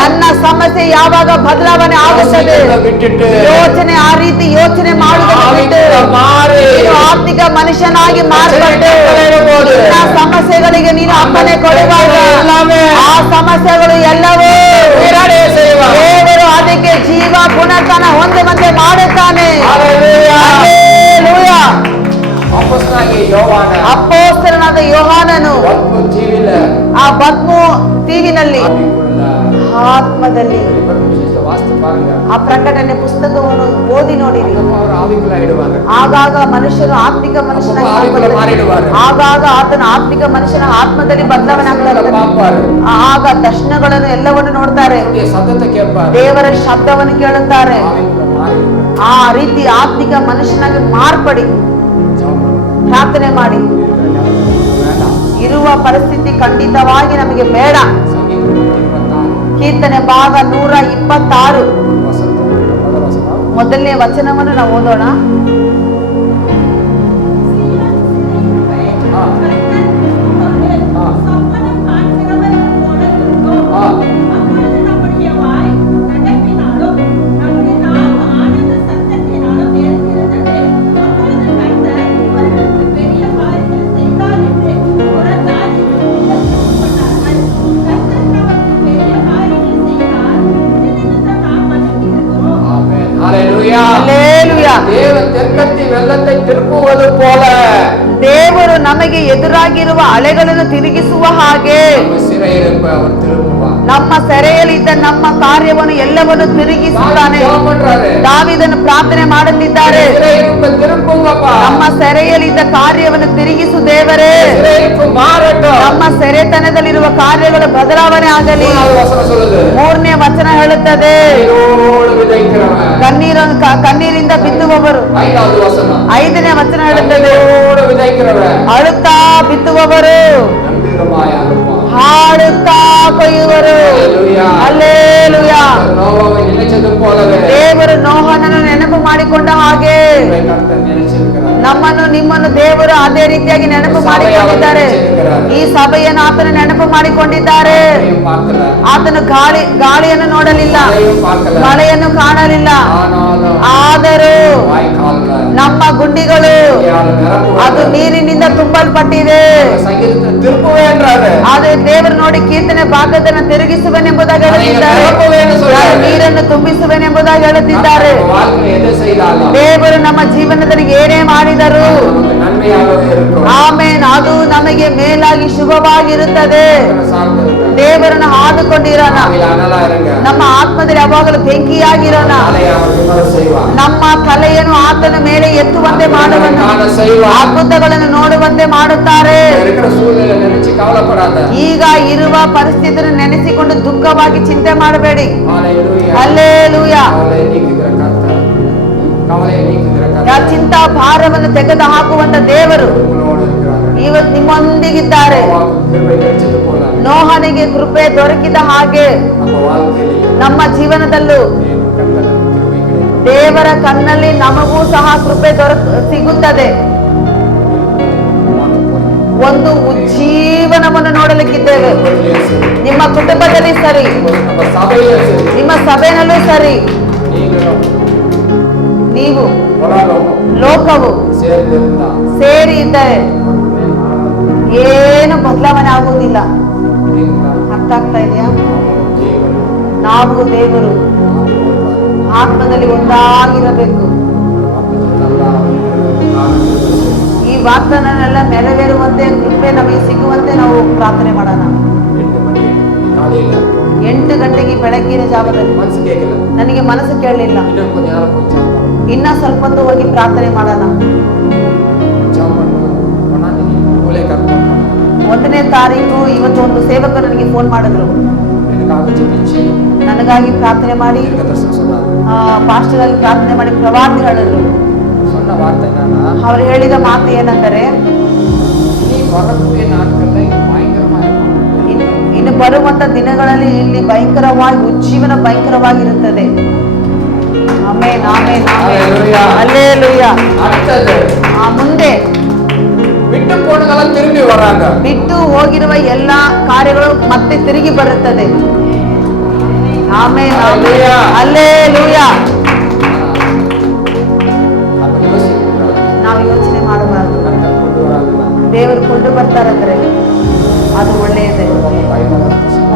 ನನ್ನ ಸಮಸ್ಯೆ ಯಾವಾಗ ಬದಲಾವಣೆ ಆಗುತ್ತದೆ? விட்டுட்டு ಯೋಚನೆ ಆ ರೀತಿ ಯೋಚನೆ ಮಾಡುವುದನ್ನು ಬಿಟ್ಟು மாறி ನೀನು ಆರ್ಥಿಕ ಮನುಷ್ಯನಾಗಿ ಮಾರ್ಪಟ್ಟು ನಿನ್ನ ಸಮಸ್ಯೆಗಳಿಗೆ ನೀನು ಅಪ್ಪಣೆ ಕೊಡುವಾಗ ಆ ಸಮಸ್ಯೆಗಳು ಎಲ್ಲವೂ ದೇವರು ಅದಕ್ಕೆ ಜೀವ ಪುನರ್ತನ ಹೊಂದುವಂತೆ ಮಾಡುತ್ತಾನೆ. ಹಲ್ಲೆಲೂಯಾ. அப்போஸ்தலனாகிய யோவான ಅಪೊಸ್ತಲನಾದ ಯೋಹಾನನು பத்ம ஜீவில ಆ ಬತ್ಮು ತೀವಿನಲ್ಲಿ ஆவிக்குள்ள ಆತ್ಮದಲ್ಲಿ வெளிப்படுத்தின விசேஷத்தை வாசித்து பாருங்க. ಆ ಪ್ರಕಟಣೆ ಪುಸ್ತಕವನ್ನು ಓದಿ ನೋಡಿರಿ. அவர் ஆவிக்குள்ள ஆயிடுவாங்க. ಆಗಾಗ ಮನುಷ್ಯರು ಆತ್ಮಿಕ ಮನುಷ್ಯನಾಗಿ ஆவிக்குள்ள மாறிடுவாரு. ಆಗಾಗ ಆತನ ಆತ್ಮಿಕ ಮನುಷ್ಯನ ಆತ್ಮದಲ್ಲಿ ಬದಲಾವಣೆ ಆಗ್ತಾರೆ. பாப்பாரு, ಆಗ ದರ್ಶನಗಳನ್ನು ಎಲ್ಲವನ್ನು ನೋಡ್ತಾರೆ, அவருடைய சத்தத்தை கேட்பாரு, ದೇವರ ಶಬ್ದವನ್ನು ಕೇಳುತ್ತಾರೆ. ஆவிக்குள்ள மாறிடுவாரு. ಆ ರೀತಿ ಆತ್ಮಿಕ ಮನುಷ್ಯನಾಗಿ ಮಾರ್ಪಡಿ ಪ್ರಾರ್ಥನೆ ಮಾಡಿ. வேண்டாம். ಇರುವ ಪರಿಸ್ಥಿತಿ ಖಂಡಿತವಾಗಿ ನಮಗೆ ಬೇಡ. சங்கீதம் 26 ಕೀರ್ತನೆ ಭಾಗ 126 வசனம், முதல் வசனம். ಮೊದಲನೇ ವಚನವನ್ನು ನಾವು ಓದೋಣ. ದೇವರು ನಮಗೆ ಎದುರಾಗಿರುವ ಅಲೆಗಳನ್ನು ತಿರುಗಿಸುವ ಹಾಗೆ ನಮ್ಮ ಸೆರೆಯಲ್ಲಿದ್ದ ನಮ್ಮ ಕಾರ್ಯವನ್ನು ಎಲ್ಲವನ್ನು ತಿರುಗಿಸುತ್ತಾನೆ. ದಾವೀದನು ಪ್ರಾರ್ಥನೆ ಮಾಡುತ್ತಿದ್ದಾರೆ, ನಮ್ಮ ಸೆರೆಯಲ್ಲಿದ್ದ ಕಾರ್ಯವನ್ನು ತಿರುಗಿಸು ದೇವರೇ, ನಮ್ಮ ಸೆರೆತನದಲ್ಲಿರುವ ಕಾರ್ಯಗಳು ಬದಲಾವಣೆ ಆಗಲಿ. ಮೂರನೇ ವಚನ ಹೇಳುತ್ತದೆ, ಕಣ್ಣೀರಿಂದ ಬಿತ್ತುವವರು. ಐದನೇ ವಚನ ಹೇಳುತ್ತದೆ, ಅಳುತ್ತಾ ಬಿತ್ತುವವರು ಹಾಡುತ್ತಾ ಕೊಯ್ಯುವರು. ಹಲ್ಲೆಲೂಯಾ. ದೇವರು ನೋಹನನ್ನು ನೆನಪು ಮಾಡಿಕೊಂಡ ಹಾಗೆ ನಮ್ಮನ್ನು ನಿಮ್ಮನ್ನು ದೇವರು ಅದೇ ರೀತಿಯಾಗಿ ನೆನಪು ಮಾಡಿಕೊಂಡಿದ್ದಾರೆ. ಈ ಸಭೆಯನ್ನು ಆತನು ನೆನಪು ಮಾಡಿಕೊಂಡಿದ್ದಾರೆ. ಆತನು ಗಾಳಿಯನ್ನು ನೋಡಲಿಲ್ಲ, ಮಳೆಯನ್ನು ಕಾಣಲಿಲ್ಲ, ಆದರೂ ನಮ್ಮ ಗುಂಡಿಗಳು ಅದು ನೀರಿನಿಂದ ತುಂಬಲ್ಪಟ್ಟಿದೆ. ಆದ್ರೆ ದೇವರು ನೋಡಿ ಕೀರ್ತನೆ ಭಾಗದನ್ನು ತಿರುಗಿಸುವೆನೆಂಬುದಾಗಿ ಹೇಳುತ್ತಿದ್ದಾರೆ, ನೀರನ್ನು ತುಂಬಿಸುವೆನೆಂಬುದಾಗಿ ಹೇಳುತ್ತಿದ್ದಾರೆ. ದೇವರು ನಮ್ಮ ಜೀವನದಲ್ಲಿ ಏನೇ ಮಾಡಿದರು ಆಮೇನ್, ಅದು ನಮಗೆ ಮೇಲಾಗಿ ಶುಭವಾಗಿರುತ್ತದೆ. ದೇವರನ್ನು ಆದುಕೊಂಡಿರೋಣ, ನಮ್ಮ ಆತ್ಮದಲ್ಲಿ ಯಾವಾಗಲೂ ಬೆಂಕಿಯಾಗಿರೋಣ. ನಮ್ಮ ತಲೆಯನ್ನು ಆತನ ಮೇಲೆ ಎತ್ತುವಂತೆ ಮಾಡುವನು, ಅದ್ಭುತಗಳನ್ನು ನೋಡುವಂತೆ ಮಾಡುತ್ತಾರೆ. ಈಗ ಇರುವ ಪರಿಸ್ಥಿತಿಯನ್ನು ನೆನೆಸಿಕೊಂಡು ದುಃಖವಾಗಿ ಚಿಂತೆ ಮಾಡಬೇಡಿ. ಹಲ್ಲೆಲೂಯಾ. ಚಿಂತಾ ಭಾರವನ್ನು ತೆಗೆದು ಹಾಕುವಂತ ದೇವರು ಇವತ್ತು ನಿಮ್ಮೊಂದಿಗಿದ್ದಾರೆ. ನೋಹನಿಗೆ ಕೃಪೆ ದೊರಕಿದ ಹಾಗೆ ನಮ್ಮ ಜೀವನದಲ್ಲೂ ದೇವರ ಕಣ್ಣಲ್ಲಿ ನಮಗೂ ಸಹ ಕೃಪೆ ಸಿಗುತ್ತದೆ. ಒಂದು ಉಜ್ಜೀವನವನ್ನು ನೋಡಲಿಕ್ಕಿದ್ದೇವೆ. ನಿಮ್ಮ ಕುಟುಂಬದಲ್ಲಿ ಸರಿ, ನಿಮ್ಮ ಸಭೆಯಲ್ಲೂ ಸರಿ, ನೀವು ಲೋಕವು ಸೇರಿ ಇದ್ದರೆ ಏನು ಬದಲಾವಣೆ ಆಗುವುದಿಲ್ಲ. ಅರ್ಥ ಆಗ್ತಾ ಇದೆಯಾ? ನಾವು ದೇವರು ಆತ್ಮದಲ್ಲಿ ಒಂದಾಗಿರಬೇಕು. ಈ ವಾಗ್ದಾನನೆಲ್ಲ ನೆರವೇರುವಂತೆ ಕೃಪೆ ನಮಗೆ ಸಿಗುವಂತೆ ನಾವು ಪ್ರಾರ್ಥನೆ ಮಾಡೋಣ. 8 ಗಂಟೆಗೆ ಬೆಳಗ್ಗಿನ ಜಾವದಲ್ಲಿ ನನಗೆ ಮನಸ್ಸು ಕೇಳಲಿಲ್ಲ. ಇನ್ನ ಸ್ವಲ್ಪ ಹೊತ್ತು ಹೋಗಿ ಪ್ರಾರ್ಥನೆ ಮಾಡೋಣ. 1ನೇ ತಾರೀಕು ಇವತ್ತು ಒಂದು ಸೇವಕರು ನನಗೆ ಫೋನ್ ಮಾಡಿದ್ರು, ನನಗಾಗಿ ಪ್ರಾರ್ಥನೆ ಮಾಡಿ, ಪಾಸ್ಟರ್ ಆಗಿ ಪ್ರಾರ್ಥನೆ ಮಾಡಿ ಪ್ರವಾದಿ ಹೇಳಿದ್ರು. ಅವರು ಹೇಳಿದ ಮಾತು ಏನೆಂದರೆ, ಇನ್ನು ಬರುವಂತ ದಿನಗಳಲ್ಲಿ ಇಲ್ಲಿ ಭಯಂಕರವಾಗಿ ಉಜ್ಜೀವನ ಭಯಂಕರವಾಗಿರುತ್ತದೆ. Amen, amen, amen. ಹಲ್ಲೆಲೂಯಾ. ಮುಂದೆ ಬಿಟ್ಟು ಹೋಗಿರುವ ಎಲ್ಲ ಕಾರ್ಯಗಳು ಮತ್ತೆ ತಿರುಗಿ ಬರುತ್ತದೆ. Amen, hallelujah. ನಾವು ಯೋಚನೆ ಮಾಡಬಾರದು. ದೇವರು ಕೊಂಡು ಬರ್ತಾರಂದ್ರೆ ಅದು ಒಳ್ಳೆಯದೇ.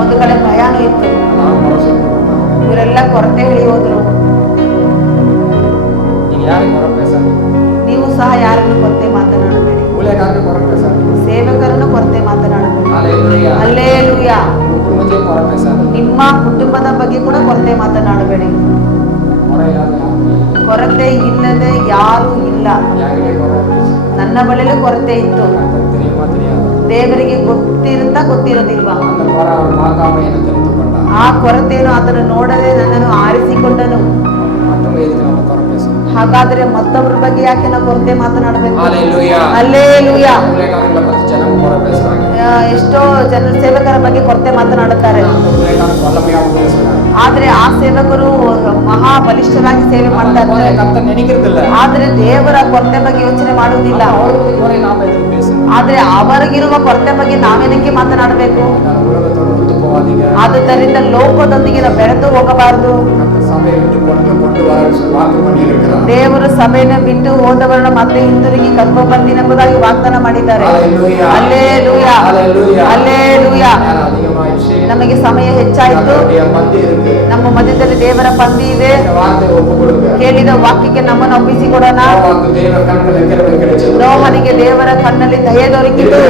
ಒಂದು ಕಡೆ ಭಯಾನೂ ಇತ್ತು, ಇವರೆಲ್ಲ ಕೊರತೆ ಹೇಳಿ ಹೋದ್ರು. ನೀವು ಸಹ ಯಾರನ್ನು ಕೊರತೆ ಮಾತನಾಡಬೇಡಿ, ಸೇವಕರನ್ನು ಕೊರತೆ ಮಾತನಾಡಬೇಡಿ. ಹಲ್ಲೆಲೂಯಾ. ನಿಮ್ಮ ಕುಟುಂಬದ ಬಗ್ಗೆ ಕೂಡ ಕೊರತೆ ಮಾತನಾಡಬೇಡಿ. ಕೊರತೆ ಇಲ್ಲದೆ ಯಾರು ಇಲ್ಲ. ನನ್ನ ಬಳಿಯೂ ಕೊರತೆ ಇತ್ತು, ದೇವರಿಗೆ ಗೊತ್ತಿರೋದಿಲ್ವಾ? ಆ ಕೊರತೆಯನ್ನು ಆತನು ನೋಡದೆ ನನ್ನನ್ನು ಆರಿಸಿಕೊಂಡನು. ಹಾಗಾದ್ರೆ ಮತ್ತೊಬ್ಬರ ಬಗ್ಗೆ ಯಾಕೆ ನಾವು ಕೊರತೆ ಮಾತನಾಡಬೇಕು? ಹಲ್ಲೆಲೂಯಾ. ಎಷ್ಟೋ ಜನ ಸೇವಕರ ಬಗ್ಗೆ ಕೊರತೆ ಮಾತನಾಡುತ್ತಾರೆ. ಆದ್ರೆ ಆ ಸೇವಕರು ಮಹಾ ಬಲಿಷ್ಠರಾಗಿ ಸೇವೆ ಮಾಡ್ತಾ குறைய ಇರ್ತಾರೆ. கர்த்தர் நினைக்கிறது இல்ல. ಆದ್ರೆ ದೇವರ ಕೊರತೆ ಬಗ್ಗೆ ಯೋಚನೆ ಮಾಡುವುದಿಲ್ಲ. அவருடைய குறை நாம எதுக்கு பேசணும்? ಆದ್ರೆ ಅವರಿಗಿರುವ ಕೊರತೆ ಬಗ್ಗೆ ನಾವೇನಕ್ಕೆ ಮಾತನಾಡಬೇಕು? உலகத்தோடு ஒத்து போகாதீங்க. ಆದುದರಿಂದ ಲೋಕದೊಂದಿಗೆ ನಾವು ಬೆರೆತು ಹೋಗಬಾರದು. கர்த்தர் சபையை விட்டு கொண்டு வர வாக்கு பண்ணி இருக்கிறார். ದೇವರು ಸಭೆಯನ್ನು ಬಿಟ್ಟು ಹೋದವರನ್ನ ಮತ್ತೆ ಹಿಂದಿರುಗಿ ಕರ್ಕೊಂಡು ಬರ್ತೀನಿ ಎಂಬುದಾಗಿ ವಾಗ್ದಾನ ಮಾಡಿದ್ದಾರೆ. ஹalleluya. ಹಲ್ಲೆಲೂಯಾ. ஹalleluya. ಹಲ್ಲೆಲೂಯಾ. அதிகமாயிடுச்சு. ನಮಗೆ ಸಮಯ ಹೆಚ್ಚಾಯಿತು. கர்த்தருடைய பந்தி இருக்கு. ನಮ್ಮ ಮಧ್ಯದಲ್ಲಿ ದೇವರ ಪಂದಿ ಇದೆ. இந்த வார்த்தை ஒப்பு கொடுங்க. ಕೇಳಿದ ವಾಕ್ಯಕ್ಕೆ ನಮ್ಮನ್ನು ಒಪ್ಪಿಸಿಕೊಡೋಣ. ನೋಹನಿಗೆ ದೇವರ ಕಣ್ಣಲ್ಲಿ ಕಿರುಬೆ கிடைச்சது. ನೋಹನಿಗೆ ದೇವರ ಕಣ್ಣಲ್ಲಿ ದಯೆ ದೊರಕಿತು.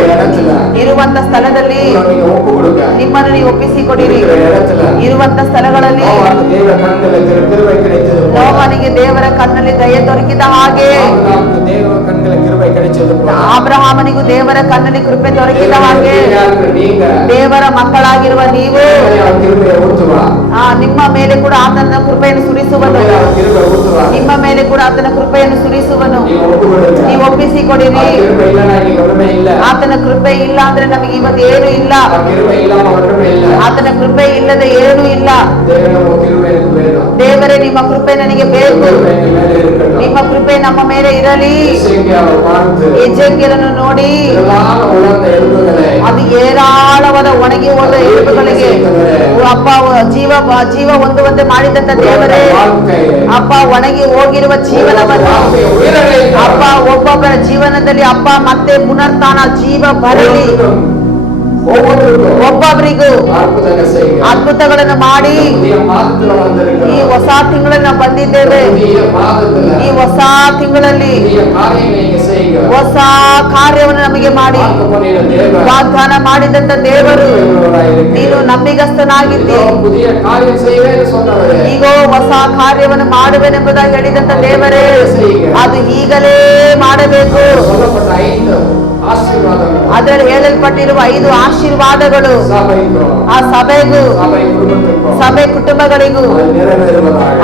ಇರುವಂತ ಸ್ಥಳದಲ್ಲಿ நீங்க ஒப்பு கொடுங்க. ನಿಮ್ಮನ್ನು ನೀವು ಒಪ್ಪಿಸಿಕೊಡಿರಿ. இடத்துல ಇರುವಂತ ಸ್ಥಳಗಳಲ್ಲಿ ನೋಹನಿಗೆ ದೇವರ ಕಣ್ಣಲ್ಲಿ ಕಿರುಬೆ கிடைச்சது. ನೋಹನಿಗೆ ದೇವರ ಕಣ್ಣಲ್ಲಿ ದಯೆ ದೊರಕಿದ ಹಾಗೆ ಆಬ್ರಹಾಮನಿಗೆ ದೇವರ ಕಣ್ಣಲ್ಲಿ ಕಿರುಬೆ கிடைச்சது. ಅಬ್ರಹಾಮನಿಗೂ ದೇವರ ಕಣ್ಣಲ್ಲಿ ಕೃಪೆ ದೊರಕಿದ ಹಾಗೆ நீங்க ದೇವರ ಮಕ್ಕಳಾಗಿರುವ ನೀವು ಕಿರುಬೆ ஊத்துவா. ನಿಮ್ಮ ಮೇಲೆ ಕೂಡ ಆತನ ಕೃಪೆಯನ್ನು ಸುರಿಸುವನು. ಕಿರುಬೆ ஊத்துவா. ನಿಮ್ಮ ಮೇಲೆ ಕೂಡ ಆತನ ಕೃಪೆಯನ್ನು ಸುರಿಸುವನು. ನೀವು ಒಪ್ಪು ಕೊಡುங்க. ನೀವು ಒಪ್ಪಿಸಿಕೊಡಿರಿ. ಕಿರುಬೆ ಇಲ್ಲ ನನಗೆ ಒಮ್ಮೆ ಇಲ್ಲ. ಆತನ ಕೃಪೆ ಇಲ್ಲ ಅಂದ್ರೆ ನಮಗೆ ಇವತ್ತು ಏನು ಇಲ್ಲ. ಕಿರುಬೆ ಇಲ್ಲ ಒಮ್ಮೆ ಇಲ್ಲ. ಆತನ ಕೃಪೆ ಇಲ್ಲದೆ ಏನು ಇಲ್ಲ. ದೇವರ ಕಿರುಬೆ ಬೇಕು. ದೇವರೇ ನಿಮ್ಮ ಕೃಪೆ ನನಗೆ ಬೇಕು. ನಿಮ್ಮ ಕೃಪೆ ನಮ್ಮ ಮೇಲೆ ಇರಲಿ. ಎಜೆಕ್ಯರನ್ನು ನೋಡಿ ಅದು ಏರಾಳವಾದ ಒಣಗಿ ಹೋದ ಎಲುಬುಗಳಿಗೆ ಅಪ್ಪ ಜೀವ ಹೊಂದುವಂತೆ ಮಾಡಿದಂತ ದೇವರೇ ಅಪ್ಪ ಒಣಗಿ ಹೋಗಿರುವ ಜೀವನವನ್ನು ಅಪ್ಪ ಒಬ್ಬೊಬ್ಬರ ಜೀವನದಲ್ಲಿ ಅಪ್ಪ ಮತ್ತೆ ಪುನರ್ತಾನ ಜೀವ ಬರಲಿ. ಒಬ್ಬೊಬ್ಬರಿಗೂ ಅದ್ಭುತಗಳನ್ನು ಮಾಡಿ ಈ ಹೊಸ ತಿಂಗಳಲ್ಲಿ ನಾವು ಬಂದಿದ್ದೇವೆ. ಈ ಹೊಸ ತಿಂಗಳಲ್ಲಿ ಹೊಸ ಕಾರ್ಯವನ್ನು ನಮಗೆ ಮಾಡಿ ವಾಗ್ದಾನ ಮಾಡಿದಂತ ದೇವರು ನೀನು ನಂಬಿಗಸ್ತನಾಗಿದ್ದಿ. ಈಗ ಹೊಸ ಕಾರ್ಯವನ್ನು ಮಾಡುವೆನೆಂಬುದಾಗಿ ಹೇಳಿದಂತ ದೇವರೇ ಅದು ಈಗಲೇ ಮಾಡಬೇಕು. ಅದರಲ್ಲಿ ಹೇಳಲ್ಪಟ್ಟಿರುವ 5 ಆಶೀರ್ವಾದಗಳು ಆ ಸಭೆಗೂ ಸಭೆ ಕುಟುಂಬಗಳಿಗೂ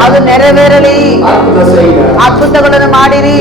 ಅದು ನೆರವೇರಲಿ. ಅದ್ಭುತಗಳನ್ನು ಮಾಡಿರಿ.